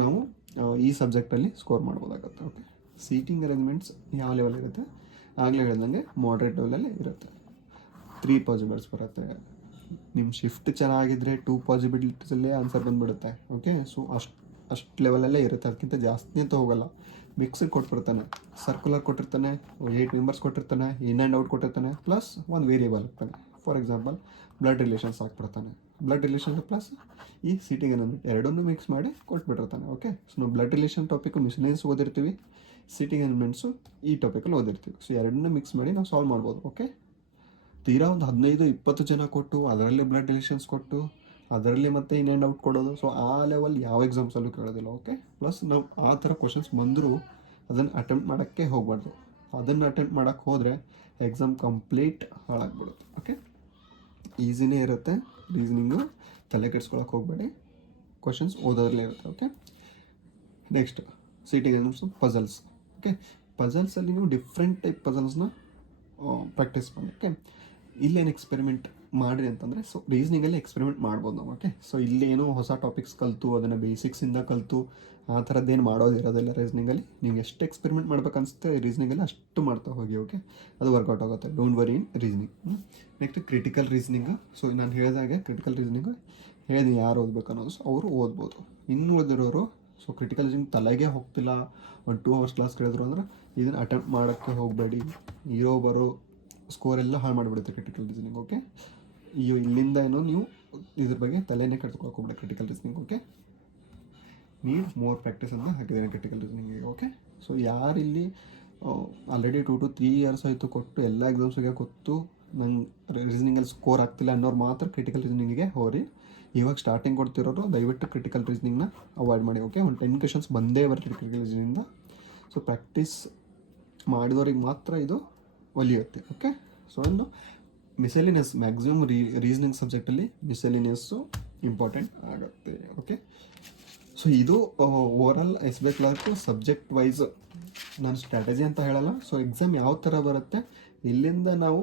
ನಾವು ಈ ಸಬ್ಜೆಕ್ಟಲ್ಲಿ ಸ್ಕೋರ್ ಮಾಡ್ಬೋದಾಗುತ್ತೆ. ಓಕೆ, ಸೀಟಿಂಗ್ ಅರೇಂಜ್ಮೆಂಟ್ಸ್ ಯಾವ ಲೆವೆಲ್ ಇರುತ್ತೆ ಆಗಲೇ ಹೇಳ್ದಂಗೆ ಮಾಡ್ರೇಟ್ ಲೆವೆಲಲ್ಲಿ ಇರುತ್ತೆ. 3 ಪಾಸಿಬಲ್ಸ್ ಬರುತ್ತೆ. ನಿಮ್ಮ ಶಿಫ್ಟ್ ಚೆನ್ನಾಗಿದ್ದರೆ 2 ಪಾಸಿಬಿಲಿಟೀಸಲ್ಲೇ ಆನ್ಸರ್ ಬಂದುಬಿಡುತ್ತೆ. ಓಕೆ, ಸೊ ಅಷ್ಟು ಲೆವೆಲಲ್ಲೇ ಇರುತ್ತೆ, ಅದಕ್ಕಿಂತ ಜಾಸ್ತಿ ಅಂತ ಹೋಗಲ್ಲ. ಮಿಕ್ಸ್ಡ್ ಕೊಟ್ಬಿಡ್ತಾನೆ, ಸರ್ಕ್ಯುಲರ್ ಕೊಟ್ಟಿರ್ತಾನೆ, 8 ಮೆಂಬರ್ಸ್ ಕೊಟ್ಟಿರ್ತಾನೆ, ಇನ್ ಆ್ಯಂಡ್ ಔಟ್ ಕೊಟ್ಟಿರ್ತಾನೆ, ಪ್ಲಸ್ ಒಂದು ವೇರಿಯೇಬಲ್ ಇರ್ತಾನೆ. ಫಾರ್ ಎಕ್ಸಾಂಪಲ್ ಬ್ಲಡ್ ರಿಲೇಷನ್ಸ್ ಹಾಕ್ಬಿಡ್ತಾನೆ. ಬ್ಲಡ್ ರಿಲೇಷನ್ಸ್ ಪ್ಲಸ್ ಈ ಸೀಟಿಂಗ್ ಅರೇಂಜ್ಮೆಂಟ್ ಎರಡನ್ನೂ ಮಿಕ್ಸ್ ಮಾಡಿ ಕೊಟ್ಬಿಟ್ಟಿರ್ತಾನೆ. ಓಕೆ, ಸೊ ನಾವು ಬ್ಲಡ್ ರಿಲೇಷನ್ ಟಾಪಿಕ್ಕು ಮಿಸ್ಲೆನಿಯಸ್ ಓದಿರ್ತೀವಿ, ಸೀಟಿಂಗ್ ಅರೇಂಜ್ಮೆಂಟ್ಸು ಈ ಟಾಪಿಕಲ್ಲಿ ಓದಿರ್ತೀವಿ. ಸೊ ಎರಡನ್ನೂ ಮಿಕ್ಸ್ ಮಾಡಿ ನಾವು ಸಾಲ್ವ್ ಮಾಡ್ಬೋದು. ಓಕೆ, ತೀರಾ ಒಂದು 15-20 ಜನ ಕೊಟ್ಟು ಅದರಲ್ಲಿ ಬ್ಲಡ್ ರಿಲೇಷನ್ಸ್ ಕೊಟ್ಟು ಅದರಲ್ಲಿ ಮತ್ತೆ ಇನ್ ಆ್ಯಂಡ್ ಔಟ್ ಕೊಡೋದು. ಸೊ ಆ ಲೆವೆಲ್ ಯಾವ ಎಕ್ಸಾಮ್ಸಲ್ಲೂ ಕೇಳೋದಿಲ್ಲ. ಓಕೆ, ಪ್ಲಸ್ ನಾವು ಆ ಥರ ಕ್ವಶನ್ಸ್ ಬಂದರೂ ಅದನ್ನು ಅಟೆಂಪ್ಟ್ ಮಾಡೋಕ್ಕೆ ಹೋಗಬಾರ್ದು. ಅದನ್ನು ಅಟೆಂಪ್ಟ್ ಮಾಡೋಕ್ಕೆ ಹೋದರೆ ಎಕ್ಸಾಮ್ ಕಂಪ್ಲೀಟ್ ಹಾಳಾಗ್ಬಿಡುತ್ತೆ. ಓಕೆ, ಈಸಿನೇ ಇರುತ್ತೆ ರೀಸನಿಂಗು, ತಲೆ ಕೆಡ್ಸ್ಕೊಳಕ್ಕೆ ಹೋಗಬೇಡಿ, ಕ್ವಶನ್ಸ್ ಓದೋದ್ರಲ್ಲೇ ಇರುತ್ತೆ. Okay, next seating arrangements puzzles. Okay, ಪಜಲ್ಸಲ್ಲಿ ನೀವು ಡಿಫ್ರೆಂಟ್ ಟೈಪ್ ಪಜಲ್ಸ್ನ ಪ್ರಾಕ್ಟೀಸ್ ಮಾಡಿ. ಓಕೆ, ಇಲ್ಲೇನು ಎಕ್ಸ್ಪೆರಿಮೆಂಟ್ ಮಾಡಿರಿ ಅಂತಂದರೆ ಸೊ ರೀಸನಿಂಗಲ್ಲಿ ಎಕ್ಸ್ಪೆರಿಮೆಂಟ್ ಮಾಡ್ಬೋದು ನಾವು. ಓಕೆ, ಸೊ ಇಲ್ಲೇನೋ ಹೊಸ ಟಾಪಿಕ್ಸ್ ಕಲಿತು ಅದನ್ನು ಬೇಸಿಕ್ಸಿಂದ ಕಲಿತು ಆ ಥರದ್ದೇನು ಮಾಡೋದಿರೋದಿಲ್ಲ. ರೀಸನಿಂಗಲ್ಲಿ ನೀವು ಎಷ್ಟು ಎಕ್ಸ್ಪೆರಿಮೆಂಟ್ ಮಾಡ್ಬೇಕು ಅನಿಸುತ್ತೆ ರೀಸನಿಂಗಲ್ಲಿ ಅಷ್ಟು ಮಾಡ್ತಾ ಹೋಗಿ. ಓಕೆ, ಅದು ವರ್ಕೌಟ್ ಆಗುತ್ತೆ. Don't worry in reasoning. Next critical reasoning. So ನಾನು ಹೇಳಿದಾಗೆ ಕ್ರಿಟಿಕಲ್ ರೀಸನಿಂಗು ಹೇಳಿದೆ ಯಾರು ಓದಬೇಕು ಅನ್ನೋದು. ಸೊ ಅವರು ಓದ್ಬೋದು. ಇನ್ನು ಓದಿರೋರು ಸೊ ಕ್ರಿಟಿಕಲ್ ರೀಸನಿಂಗ್ ತಲೆಗೆ ಹೋಗ್ತಿಲ್ಲ, ಒಂದು 2 hours ಕ್ಲಾಸ್ ಕೇಳಿದ್ರು ಅಂದ್ರೆ ಇದನ್ನು ಅಟೆಂಪ್ಟ್ ಮಾಡೋಕ್ಕೆ ಹೋಗಬೇಡಿ. ಇರೋ ಬರೋ ಸ್ಕೋರೆಲ್ಲ ಹಾಳು ಮಾಡಿಬಿಡುತ್ತೆ ಕ್ರಿಟಿಕಲ್ ರೀಸನಿಂಗ್. ಓಕೆ, ಇಲ್ಲಿಂದ ಏನೋ ನೀವು ಇದ್ರ ಬಗ್ಗೆ ತಲೆನೇ ಕಟ್ಕೊಳಕ್ಕೆ ಹೋಗ್ಬೇಡಿ critical reasoning. Okay, need more practice ಅಂತ ಹಾಕಿದ್ದೇನೆ ಕ್ರಿಟಿಕಲ್ ರೀಸನಿಂಗಿಗೆ. ಓಕೆ, ಸೊ ಯಾರಿಲ್ಲಿ ಆಲ್ರೆಡಿ 2 to 3 years ಆಯಿತು ಕೊಟ್ಟು ಎಲ್ಲ ಎಕ್ಸಾಮ್ಸಿಗೆ ಕೊಟ್ಟು ನಂಗೆ ರೀಸನಿಂಗಲ್ಲಿ ಸ್ಕೋರ್ ಆಗ್ತಿಲ್ಲ ಅನ್ನೋರು ಮಾತ್ರ ಕ್ರಿಟಿಕಲ್ ರೀಸನಿಂಗಿಗೆ ಹೋರಿ. ಇವಾಗ ಸ್ಟಾರ್ಟಿಂಗ್ ಕೊಡ್ತಿರೋರು ದಯವಿಟ್ಟು ಕ್ರಿಟಿಕಲ್ ರೀಸನಿಂಗ್ನ ಅವಾಯ್ಡ್ ಮಾಡಿ. ಓಕೆ, ಒಂದು 10 questions ಬಂದೇ ಬರುತ್ತೆ ಕ್ರಿಟಿಕಲ್ ರೀಸನಿಂದ. ಸೊ ಪ್ರಾಕ್ಟೀಸ್ ಮಾಡಿದವ್ರಿಗೆ ಮಾತ್ರ ಇದು ಒಲಿಯುತ್ತೆ. ಓಕೆ, ಸೊ ಒಂದು ಮಿಸೆಲಿನಿಯಸ್ ಮ್ಯಾಕ್ಸಿಮಮ್ ರೀಸನಿಂಗ್ ಸಬ್ಜೆಕ್ಟಲ್ಲಿ ಮಿಸೆಲಿನಿಯಸ್ಸು ಇಂಪಾರ್ಟೆಂಟ್ ಆಗುತ್ತೆ. ಓಕೆ, ಸೊ ಇದು overall SBI clerk subject wise ನಾನು ಸ್ಟ್ರಾಟಜಿ ಅಂತ ಹೇಳಲ್ಲ. ಸೊ ಎಕ್ಸಾಮ್ ಯಾವ ಥರ ಬರುತ್ತೆ, ಇಲ್ಲಿಂದ ನಾವು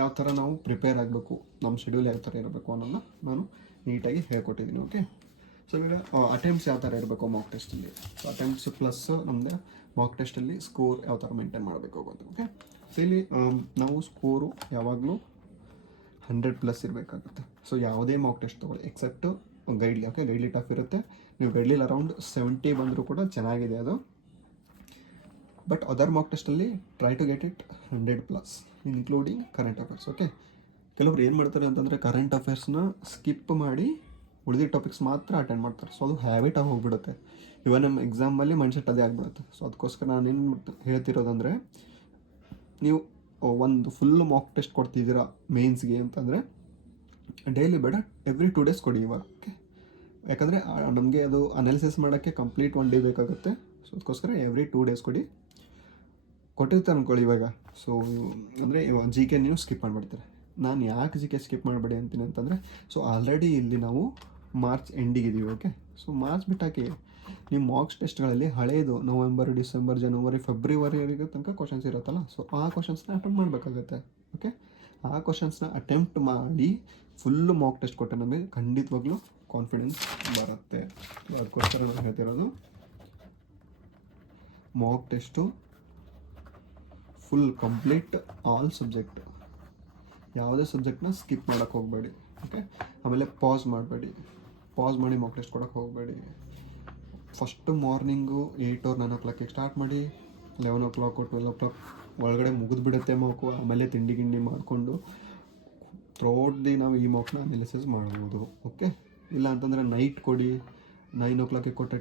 ಯಾವ ಥರ ನಾವು ಪ್ರಿಪೇರ್ ಆಗಬೇಕು, ನಮ್ಮ ಶೆಡ್ಯೂಲ್ ಯಾವ ಥರ ಇರಬೇಕು ಅನ್ನೋದನ್ನ ನಾನು ನೀಟಾಗಿ ಹೇಳ್ಕೊಟ್ಟಿದ್ದೀನಿ. ಓಕೆ, ಸೊ ಈಗ ಅಟೆಂಪ್ಟ್ಸ್ ಯಾವ ಥರ ಇರಬೇಕು ಮಾಕ್ ಟೆಸ್ಟಲ್ಲಿ. ಸೊ ಅಟೆಂಪ್ಟ್ಸ್ ಪ್ಲಸ್ ನಮ್ಮದೇ ಮಾಕ್ ಟೆಸ್ಟಲ್ಲಿ ಸ್ಕೋರ್ ಯಾವ ಥರ ಮೇಂಟೈನ್ ಮಾಡಬೇಕು ಅಂತ. ಓಕೆ, ಸೊ ಇಲ್ಲಿ ನಾವು ಸ್ಕೋರು ಯಾವಾಗಲೂ 100+ ಇರಬೇಕಾಗುತ್ತೆ. ಸೊ ಯಾವುದೇ ಮಾಕ್ ಟೆಸ್ಟ್ ತೊಗೊಳ್ಳಿ except Guidely. Okay, Guidely tough ಇರುತ್ತೆ. ನೀವು ಗೈಡ್ಲಿಲಿ ಅರೌಂಡ್ 70 ಬಂದರೂ ಕೂಡ ಚೆನ್ನಾಗಿದೆ ಅದು. ಬಟ್ ಅದರ್ ಮಾಕ್ ಟೆಸ್ಟಲ್ಲಿ try to get it 100+ including current affairs. Okay, ಕೆಲವರು ಏನು ಮಾಡ್ತಾರೆ ಅಂತಂದರೆ ಕರೆಂಟ್ ಅಫೇರ್ಸ್ನ ಸ್ಕಿಪ್ ಮಾಡಿ ಉಳಿದಿದ್ದ ಟಾಪಿಕ್ಸ್ ಮಾತ್ರ ಅಟೆಂಡ್ ಮಾಡ್ತಾರೆ. ಸೊ ಅದು ಹ್ಯಾಬಿಟ್ ಆಗಿ ಹೋಗ್ಬಿಡುತ್ತೆ. ಇವನ್ ನಮ್ಮ ಎಕ್ಸಾಮಲ್ಲಿ ಮೈಂಡ್ಸೆಟ್ ಅದೇ ಆಗಿಬಿಡುತ್ತೆ. ಸೊ ಅದಕ್ಕೋಸ್ಕರ ನಾನೇನು ಹೇಳ್ತಿರೋದಂದರೆ, ನೀವು ಒಂದು ಫುಲ್ ಮಾಕ್ ಟೆಸ್ಟ್ ಕೊಡ್ತಿದ್ದೀರಾ ಮೇನ್ಸ್ಗೆ ಅಂತಂದರೆ ಡೈಲಿ ಬೇಡ, ಎವ್ರಿ 2 days ಕೊಡಿ ಇವಾಗ. ಓಕೆ, ಯಾಕಂದರೆ ನಮಗೆ ಅದು ಅನಾಲಿಸಿಸ್ ಮಾಡೋಕ್ಕೆ ಕಂಪ್ಲೀಟ್ 1 day ಬೇಕಾಗುತ್ತೆ. ಸೊ ಅದಕ್ಕೋಸ್ಕರ ಎವ್ರಿ 2 days ಕೊಟ್ಟಿರ್ತಾರೆ ಅಂದ್ಕೊಳ್ಳಿ ಇವಾಗ. ಸೊ ಅಂದರೆ GK ನೀವು ಸ್ಕಿಪ್ ಮಾಡಿಬಿಡ್ತಾರೆ. ನಾನು ಯಾಕೆ GK ಸ್ಕಿಪ್ ಮಾಡಬೇಡಿ ಅಂತೀನಿ ಅಂತಂದರೆ, ಸೊ ಆಲ್ರೆಡಿ ಇಲ್ಲಿ ನಾವು ಮಾರ್ಚ್ ಎಂಡಿಗಿದ್ದೀವಿ. ಓಕೆ, ಸೊ ಮಾರ್ಚ್ ಬಿಟ್ಟಾಕಿ ನೀವು ಮಾರ್ಕ್ಸ್ ಟೆಸ್ಟ್ಗಳಲ್ಲಿ ಹಳೇದು ನವೆಂಬರ್, ಡಿಸೆಂಬರ್, ಜನವರಿ, ಫೆಬ್ರವರಿಗೆ ತನಕ ಕ್ವಶನ್ಸ್ ಇರುತ್ತಲ್ಲ, ಸೊ ಆ ಕ್ವಶನ್ಸ್ನ ಅಟೆಂಪ್ಟ್ ಮಾಡಬೇಕಾಗುತ್ತೆ. ಓಕೆ, ಆ ಕ್ವಶನ್ಸ್ನ ಅಟೆಂಪ್ಟ್ ಮಾಡಿ ಫುಲ್ಲು ಮಾಕ್ ಟೆಸ್ಟ್ ಕೊಟ್ಟರೆ ನಮಗೆ ಖಂಡಿತವಾಗ್ಲೂ ಕಾನ್ಫಿಡೆನ್ಸ್ ಬರುತ್ತೆ. ಅದಕ್ಕೋಸ್ಕರ ನಾನು ಹೇಳ್ತಿರೋದು mock test full complete all subject, ಯಾವುದೇ ಸಬ್ಜೆಕ್ಟ್ನ ಸ್ಕಿಪ್ ಮಾಡೋಕ್ಕೆ ಹೋಗಬೇಡಿ. ಓಕೆ, ಆಮೇಲೆ ಪಾಸ್ ಮಾಡಬೇಡಿ, ಪಾಸ್ ಮಾಡಿ ಮಾಕ್ ಟೆಸ್ಟ್ ಕೊಡೋಕ್ಕೆ ಹೋಗಬೇಡಿ. First morning 8 or 9 o'clock start ಮಾಡಿ 11 o'clock 12 o'clock ಒಳಗಡೆ ಮುಗಿದ್ಬಿಡುತ್ತೆ ಮಾಕು. ಆಮೇಲೆ ತಿಂಡಿ ಮಾಡಿಕೊಂಡು ಥ್ರೂಔಟ್ ದಿ ನಾವು ಈ ಮಾಕ್ನ ಅನಾಲಿಸಿಸ್ ಮಾಡ್ಬೋದು. ಓಕೆ, ಇಲ್ಲ ಅಂತಂದರೆ ನೈಟ್ ಕೊಡಿ, 9 o'clock ಕೊಟ್ಟರೆ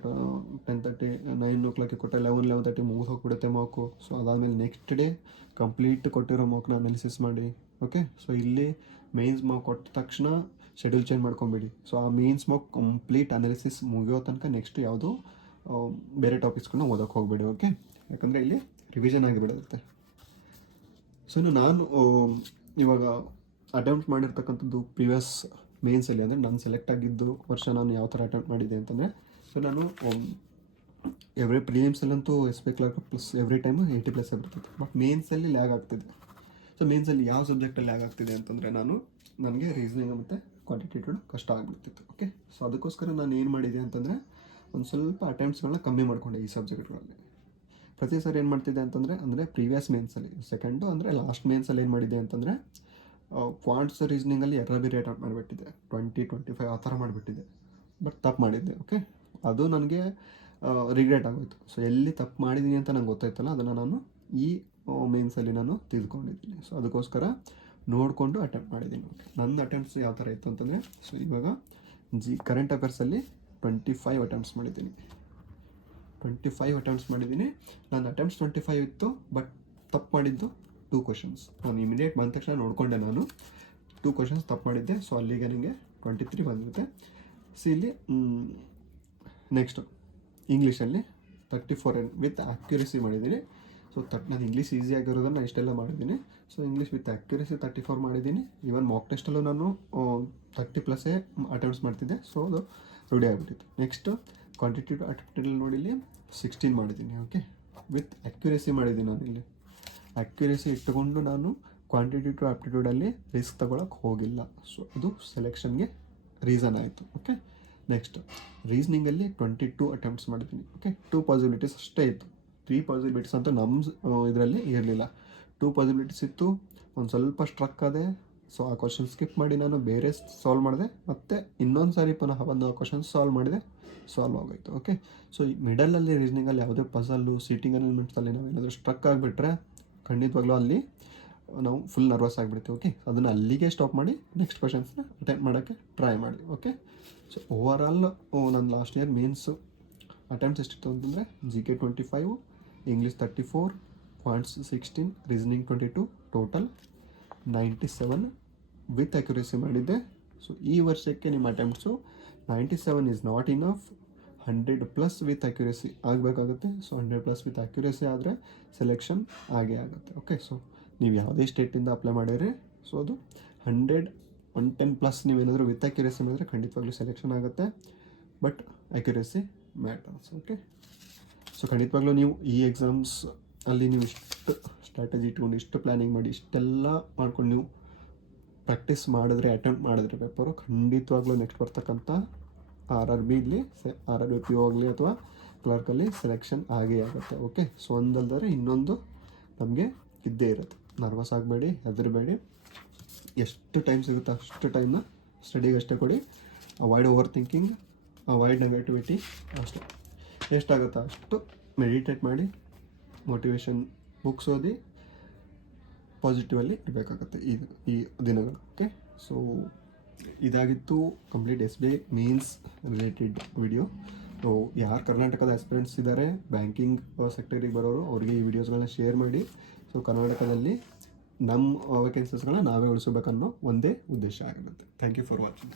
10:30, 9 o'clock ಕೊಟ್ಟರೆ 11:30 ಮುಗಿದು ಹೋಗ್ಬಿಡುತ್ತೆ ಮಾಕು. ಸೊ ಅದಾದಮೇಲೆ ನೆಕ್ಸ್ಟ್ ಡೇ ಕಂಪ್ಲೀಟ್ ಕೊಟ್ಟಿರೋ ಮಾಕ್ನ ಅನಾಲಿಸಿಸ್ ಮಾಡಿ. ಓಕೆ, ಸೊ ಇಲ್ಲಿ ಮೇನ್ಸ್ ಮಾಕ್ ಕೊಟ್ಟ ತಕ್ಷಣ ಶೆಡ್ಯೂಲ್ ಚೇಂಜ್ ಮಾಡ್ಕೊಂಬಿಡಿ. ಸೊ ಆ ಮೇನ್ಸ್ ಮಾಕ್ ಕಂಪ್ಲೀಟ್ ಅನಾಲಿಸಿಸ್ ಮುಗಿಯೋ ತನಕ ನೆಕ್ಸ್ಟ್ ಯಾವುದು ಬೇರೆ ಟಾಪಿಕ್ಸ್ಗಳನ್ನ ಓದೋಕ್ಕೆ ಹೋಗಬೇಡಿ. ಓಕೆ, ಯಾಕಂದರೆ ಇಲ್ಲಿ ರಿವಿಷನ್ ಆಗಿಬಿಡುತ್ತೆ. ಸೊ ನಾನು ಇವಾಗ ಅಟೆಂಪ್ಟ್ ಮಾಡಿರ್ತಕ್ಕಂಥದ್ದು ಪ್ರಿವಿಯಸ್ ಮೇನ್ಸಲ್ಲಿ, ಅಂದರೆ ನಾನು ಸೆಲೆಕ್ಟ್ ಆಗಿದ್ದು ವರ್ಷ ನಾನು ಯಾವ ಥರ ಅಟೆಂಪ್ಟ್ ಮಾಡಿದೆ ಅಂತಂದರೆ, ಸೊ ನಾನು ಎವ್ರಿ ಪ್ರಿಲಿಮ್ಸಲ್ಲಂತೂ SBI clerk plus every time 80+ ಆಗಿರ್ತೈತೆ. ಬಟ್ ಮೇನ್ಸಲ್ಲಿ ಲ್ಯಾಗ್ ಆಗ್ತಿದೆ. ಸೊ ಮೇನ್ಸಲ್ಲಿ ಯಾವ ಸಬ್ಜೆಕ್ಟಲ್ಲಿ ಲ್ಯಾಗ್ ಆಗ್ತಿದೆ ಅಂತಂದರೆ ನನಗೆ ರೀಸನಿಂಗ್ ಮತ್ತು ಕ್ವಾಂಟಿಟೇಟಿವ್ ಕಷ್ಟ ಆಗಿಬಿಡ್ತಿತ್ತು. ಓಕೆ, ಸೊ ಅದಕ್ಕೋಸ್ಕರ ನಾನು ಏನು ಮಾಡಿದೆ ಅಂತಂದರೆ ಒಂದು ಸ್ವಲ್ಪ ಅಟೆಂಪ್ಟ್ಸ್ಗಳನ್ನ ಕಮ್ಮಿ ಮಾಡಿಕೊಂಡೆ ಈ ಸಬ್ಜೆಕ್ಟ್ಗಳಲ್ಲಿ. ಪ್ರತಿ ಸಾರಿ ಏನು ಮಾಡ್ತಿದ್ದೆ ಅಂತಂದರೆ ಪ್ರೀವಿಯಸ್ ಮೇನ್ಸಲ್ಲಿ ಸೆಕೆಂಡು ಅಂದರೆ ಲಾಸ್ಟ್ ಮೇನ್ಸಲ್ಲಿ ಏನು ಮಾಡಿದೆ ಅಂತಂದರೆ ಕ್ವಾಂಟ್ಸ್ ರೀಸನಿಂಗಲ್ಲಿ ಬೇರೆ ಅಟೆಂಪ್ಟ್ ಮಾಡಿಬಿಟ್ಟಿದ್ದೆ, 20-25 ಆ ಥರ ಮಾಡಿಬಿಟ್ಟಿದ್ದೆ. ಬಟ್ ತಪ್ಪು ಮಾಡಿದ್ದೆ. ಓಕೆ, ಅದು ನನಗೆ ರಿಗ್ರೆಟ್ ಆಗೋಯಿತು. ಸೊ ಎಲ್ಲಿ ತಪ್ಪು ಮಾಡಿದ್ದೀನಿ ಅಂತ ನಂಗೆ ಗೊತ್ತಾಯ್ತಲ್ಲ, ಅದನ್ನು ನಾನು ಈ ಮೇನ್ಸಲ್ಲಿ ನಾನು ತಿಳ್ಕೊಂಡಿದ್ದೀನಿ. ಸೊ ಅದಕ್ಕೋಸ್ಕರ ನೋಡಿಕೊಂಡು ಅಟೆಂಪ್ಟ್ ಮಾಡಿದ್ದೀನಿ. ಓಕೆ, ನನ್ನ ಅಟೆಂಪ್ಟ್ಸ್ ಯಾವ ಥರ ಇತ್ತು ಅಂತಂದರೆ, ಸೊ ಇವಾಗ ಕರೆಂಟ್ ಅಫೇರ್ಸಲ್ಲಿ 25 ಅಟೆಂಪ್ಟ್ಸ್ ಮಾಡಿದ್ದೀನಿ. 25 ಅಟೆಂಪ್ಟ್ಸ್ ಮಾಡಿದ್ದೀನಿ. ನನ್ನ ಅಟೆಂಪ್ಟ್ಸ್ 25 ಇತ್ತು, ಬಟ್ ತಪ್ಪು ಮಾಡಿದ್ದು 2 questions. ನಾನು ಇಮಿಡಿಯೇಟ್ ಬಂದ ತಕ್ಷಣ ನೋಡಿಕೊಂಡೆ, ನಾನು 2 questions ತಪ್ಪು ಮಾಡಿದ್ದೆ. ಸೊ ಅಲ್ಲಿಗೆ ನನಗೆ 23 ಬಂದಿರುತ್ತೆ. ಸೊ ಇಲ್ಲಿ ನೆಕ್ಸ್ಟು ಇಂಗ್ಲೀಷಲ್ಲಿ 34 ವಿತ್ ಅಕ್ಯುರಸಿ ಮಾಡಿದ್ದೀನಿ. ಸೊ ನಾನು ಇಂಗ್ಲೀಷ್ ಈಸಿಯಾಗಿರೋದನ್ನು ಇಷ್ಟೆಲ್ಲ ಮಾಡಿದ್ದೀನಿ. ಸೊ ಇಂಗ್ಲೀಷ್ ವಿತ್ ಅಕ್ಯುರಸಿ 34 ಮಾಡಿದ್ದೀನಿ. ಈವನ್ ಮಾಕ್ ಟೆಸ್ಟಲ್ಲೂ ನಾನು 30+ ಅಟೆಂಪ್ಟ್ಸ್ ಮಾಡ್ತಿದ್ದೆ. ಸೊ ಅದು ರೂಢಿ ಆಗಿಬಿಟ್ಟಿತ್ತು. ನೆಕ್ಸ್ಟ್ ಕ್ವಾಂಟಿಟೇಟಿವ್ ಆಪ್ಟಿಟ್ಯೂಡಲ್ಲಿ ನೋಡಿಲ್ಲಿ 16 ಮಾಡಿದ್ದೀನಿ. ಓಕೆ, ವಿತ್ ಅಕ್ಯುರಸಿ ಮಾಡಿದ್ದೀನಿ. ನಾನು ಇಲ್ಲಿ ಅಕ್ಯುರಸಿ ಇಟ್ಟುಕೊಂಡು ನಾನು ಕ್ವಾಂಟಿಟೇಟಿವ್ ಆಪ್ಟಿಟ್ಯೂಡಲ್ಲಿ ರಿಸ್ಕ್ ತಗೊಳಕ್ಕೆ ಹೋಗಿಲ್ಲ. ಸೊ ಅದು ಸೆಲೆಕ್ಷನ್ಗೆ ರೀಸನ್ ಆಯಿತು. ಓಕೆ, ನೆಕ್ಸ್ಟ್ ರೀಸ್ನಿಂಗಲ್ಲಿ 22 ಅಟೆಂಪ್ಟ್ಸ್ ಮಾಡಿದ್ದೀನಿ. ಓಕೆ, 2 ಪಾಸಿಬಿಲಿಟೀಸ್ ಅಷ್ಟೇ ಇತ್ತು. 3 ಪಾಸಿಬಿಲಿಟೀಸ್ ಅಂತೂ ನಮ್ಮ ಇದರಲ್ಲಿ ಇರಲಿಲ್ಲ. 2 ಪಾಸಿಬಿಲಿಟೀಸ್ ಇತ್ತು. ಒಂದು ಸ್ವಲ್ಪ ಸ್ಟ್ರಕ್ ಆದೆ, ಸೊ ಆ ಕ್ವಶನ್ ಸ್ಕಿಪ್ ಮಾಡಿ ನಾನು ಬೇರೆ ಸಾಲ್ವ್ ಮಾಡಿದೆ, ಮತ್ತು ಇನ್ನೊಂದು ಸಾರಿ ಪುನಃ ಬಂದು ಆ ಕ್ವಶನ್ ಸಾಲ್ವ್ ಮಾಡಿದೆ, ಸಾಲ್ವ್ ಆಗೋಯ್ತು. ಓಕೆ, ಸೊ ಈ ಮಿಡಲಲ್ಲಿ ರೀಸ್ನಿಂಗಲ್ಲಿ ಯಾವುದೇ ಪಝಲ್ಲು ಸೀಟಿಂಗ್ ಅರೇಂಜ್ಮೆಂಟ್ಸಲ್ಲಿ ನಾವು ಏನಾದರೂ ಸ್ಟ್ರಕ್ ಆಗಿಬಿಟ್ರೆ ಖಂಡಿತವಾಗ್ಲೂ ಅಲ್ಲಿ ನಾವು ಫುಲ್ ನರ್ವಸ್ ಆಗಿಬಿಡ್ತೀವಿ. ಓಕೆ, ಅದನ್ನು ಅಲ್ಲಿಗೆ ಸ್ಟಾಪ್ ಮಾಡಿ ನೆಕ್ಸ್ಟ್ ಕ್ವಶನ್ಸ್ನ ಅಟೆಂಪ್ಟ್ ಮಾಡೋಕ್ಕೆ ಟ್ರೈ ಮಾಡಿ. ಓಕೆ, ಸೊ ಓವರಾಲ್ ನನ್ನ ಲಾಸ್ಟ್ ಇಯರ್ ಮೇನ್ಸು ಅಟೆಂಪ್ಟ್ಸ್ ಎಷ್ಟಿತ್ತು ಅಂತಂದರೆ GK 25, English 34, points 16, reasoning 22, total 97 with accuracy ಮಾಡಿದ್ದೆ. ಸೊ ಈ ವರ್ಷಕ್ಕೆ ನಿಮ್ಮ attempts 97 is not enough, 100+ with accuracy ಆಗಬೇಕಾಗುತ್ತೆ. ಸೊ 100+ ವಿತ್ ಅಕ್ಯುರೇಸಿ ಆದರೆ ಸೆಲೆಕ್ಷನ್ ಆಗೇ ಆಗುತ್ತೆ. ಓಕೆ, ಸೊ ನೀವು ಯಾವುದೇ ಸ್ಟೇಟಿಂದ ಅಪ್ಲೈ ಮಾಡಿರಿ, ಸೊ ಅದು 100, 110+ ನೀವೇನಾದರೂ ವಿತ್ ಅಕ್ಯುರೇಸಿ ಮಾಡಿದ್ರೆ ಖಂಡಿತವಾಗ್ಲೂ ಸೆಲೆಕ್ಷನ್ ಆಗುತ್ತೆ. But accuracy matters. Okay, so ಖಂಡಿತವಾಗ್ಲೂ ನೀವು ಈ ಎಕ್ಸಾಮ್ಸ್ ಅಲ್ಲಿ ನೀವು ಇಷ್ಟು ಸ್ಟ್ರಾಟಜಿ ಇಟ್ಕೊಂಡು, ಇಷ್ಟು ಪ್ಲ್ಯಾನಿಂಗ್ ಮಾಡಿ, ಇಷ್ಟೆಲ್ಲ ಮಾಡ್ಕೊಂಡು ನೀವು ಪ್ರಾಕ್ಟೀಸ್ ಮಾಡಿದ್ರೆ, ಅಟೆಂಪ್ಟ್ ಮಾಡಿದ್ರೆ ಪೇಪರು ಖಂಡಿತವಾಗ್ಲೂ ನೆಕ್ಸ್ಟ್ ಬರ್ತಕ್ಕಂಥ RRB ಇಲ್ಲಿ RRB PO ಆಗಲಿ ಅಥವಾ ಕ್ಲರ್ಕಲ್ಲಿ ಸೆಲೆಕ್ಷನ್ ಆಗೇ ಆಗುತ್ತೆ. ಓಕೆ, ಸೊ ಒಂದಲ್ದರೆ ಇನ್ನೊಂದು ನಮಗೆ ಇದ್ದೇ ಇರುತ್ತೆ. ನರ್ವಸ್ ಆಗಬೇಡಿ, ಹೆದರಬೇಡಿ. ಎಷ್ಟು ಟೈಮ್ ಸಿಗುತ್ತೋ ಅಷ್ಟು ಟೈಮ್ನ ಸ್ಟಡಿಗೆ ಅಷ್ಟೇ ಕೊಡಿ. Avoid over thinking, avoid negativity. ಅಷ್ಟೇ, ಎಷ್ಟಾಗುತ್ತೋ ಅಷ್ಟು ಮೆಡಿಟೇಟ್ ಮಾಡಿ, ಮೋಟಿವೇಶನ್ ಬುಕ್ಸ್ ಓದಿ, ಪಾಸಿಟಿವಲ್ಲಿ ಇರಬೇಕಾಗತ್ತೆ ಈ ದಿನಗಳು. ಓಕೆ, ಸೊ ಇದಾಗಿತ್ತು complete SBI mains related video. So ಯಾರು ಕರ್ನಾಟಕದ ಆಸ್ಪಿರೆಂಟ್ಸ್ ಇದ್ದಾರೆ ಬ್ಯಾಂಕಿಂಗ್ ಸೆಕ್ಟರಿಗೆ ಬರೋರು, ಅವ್ರಿಗೆ ಈ ವಿಡಿಯೋಸ್ಗಳನ್ನ ಶೇರ್ ಮಾಡಿ. ಸೊ ಕರ್ನಾಟಕದಲ್ಲಿ ನಮ್ಮ ವೇಕೆನ್ಸೀಸ್ಗಳನ್ನ ನಾವೇ ಉಳಿಸಬೇಕನ್ನೋ ಒಂದೇ ಉದ್ದೇಶ ಆಗಿರುತ್ತೆ. Thank you for watching.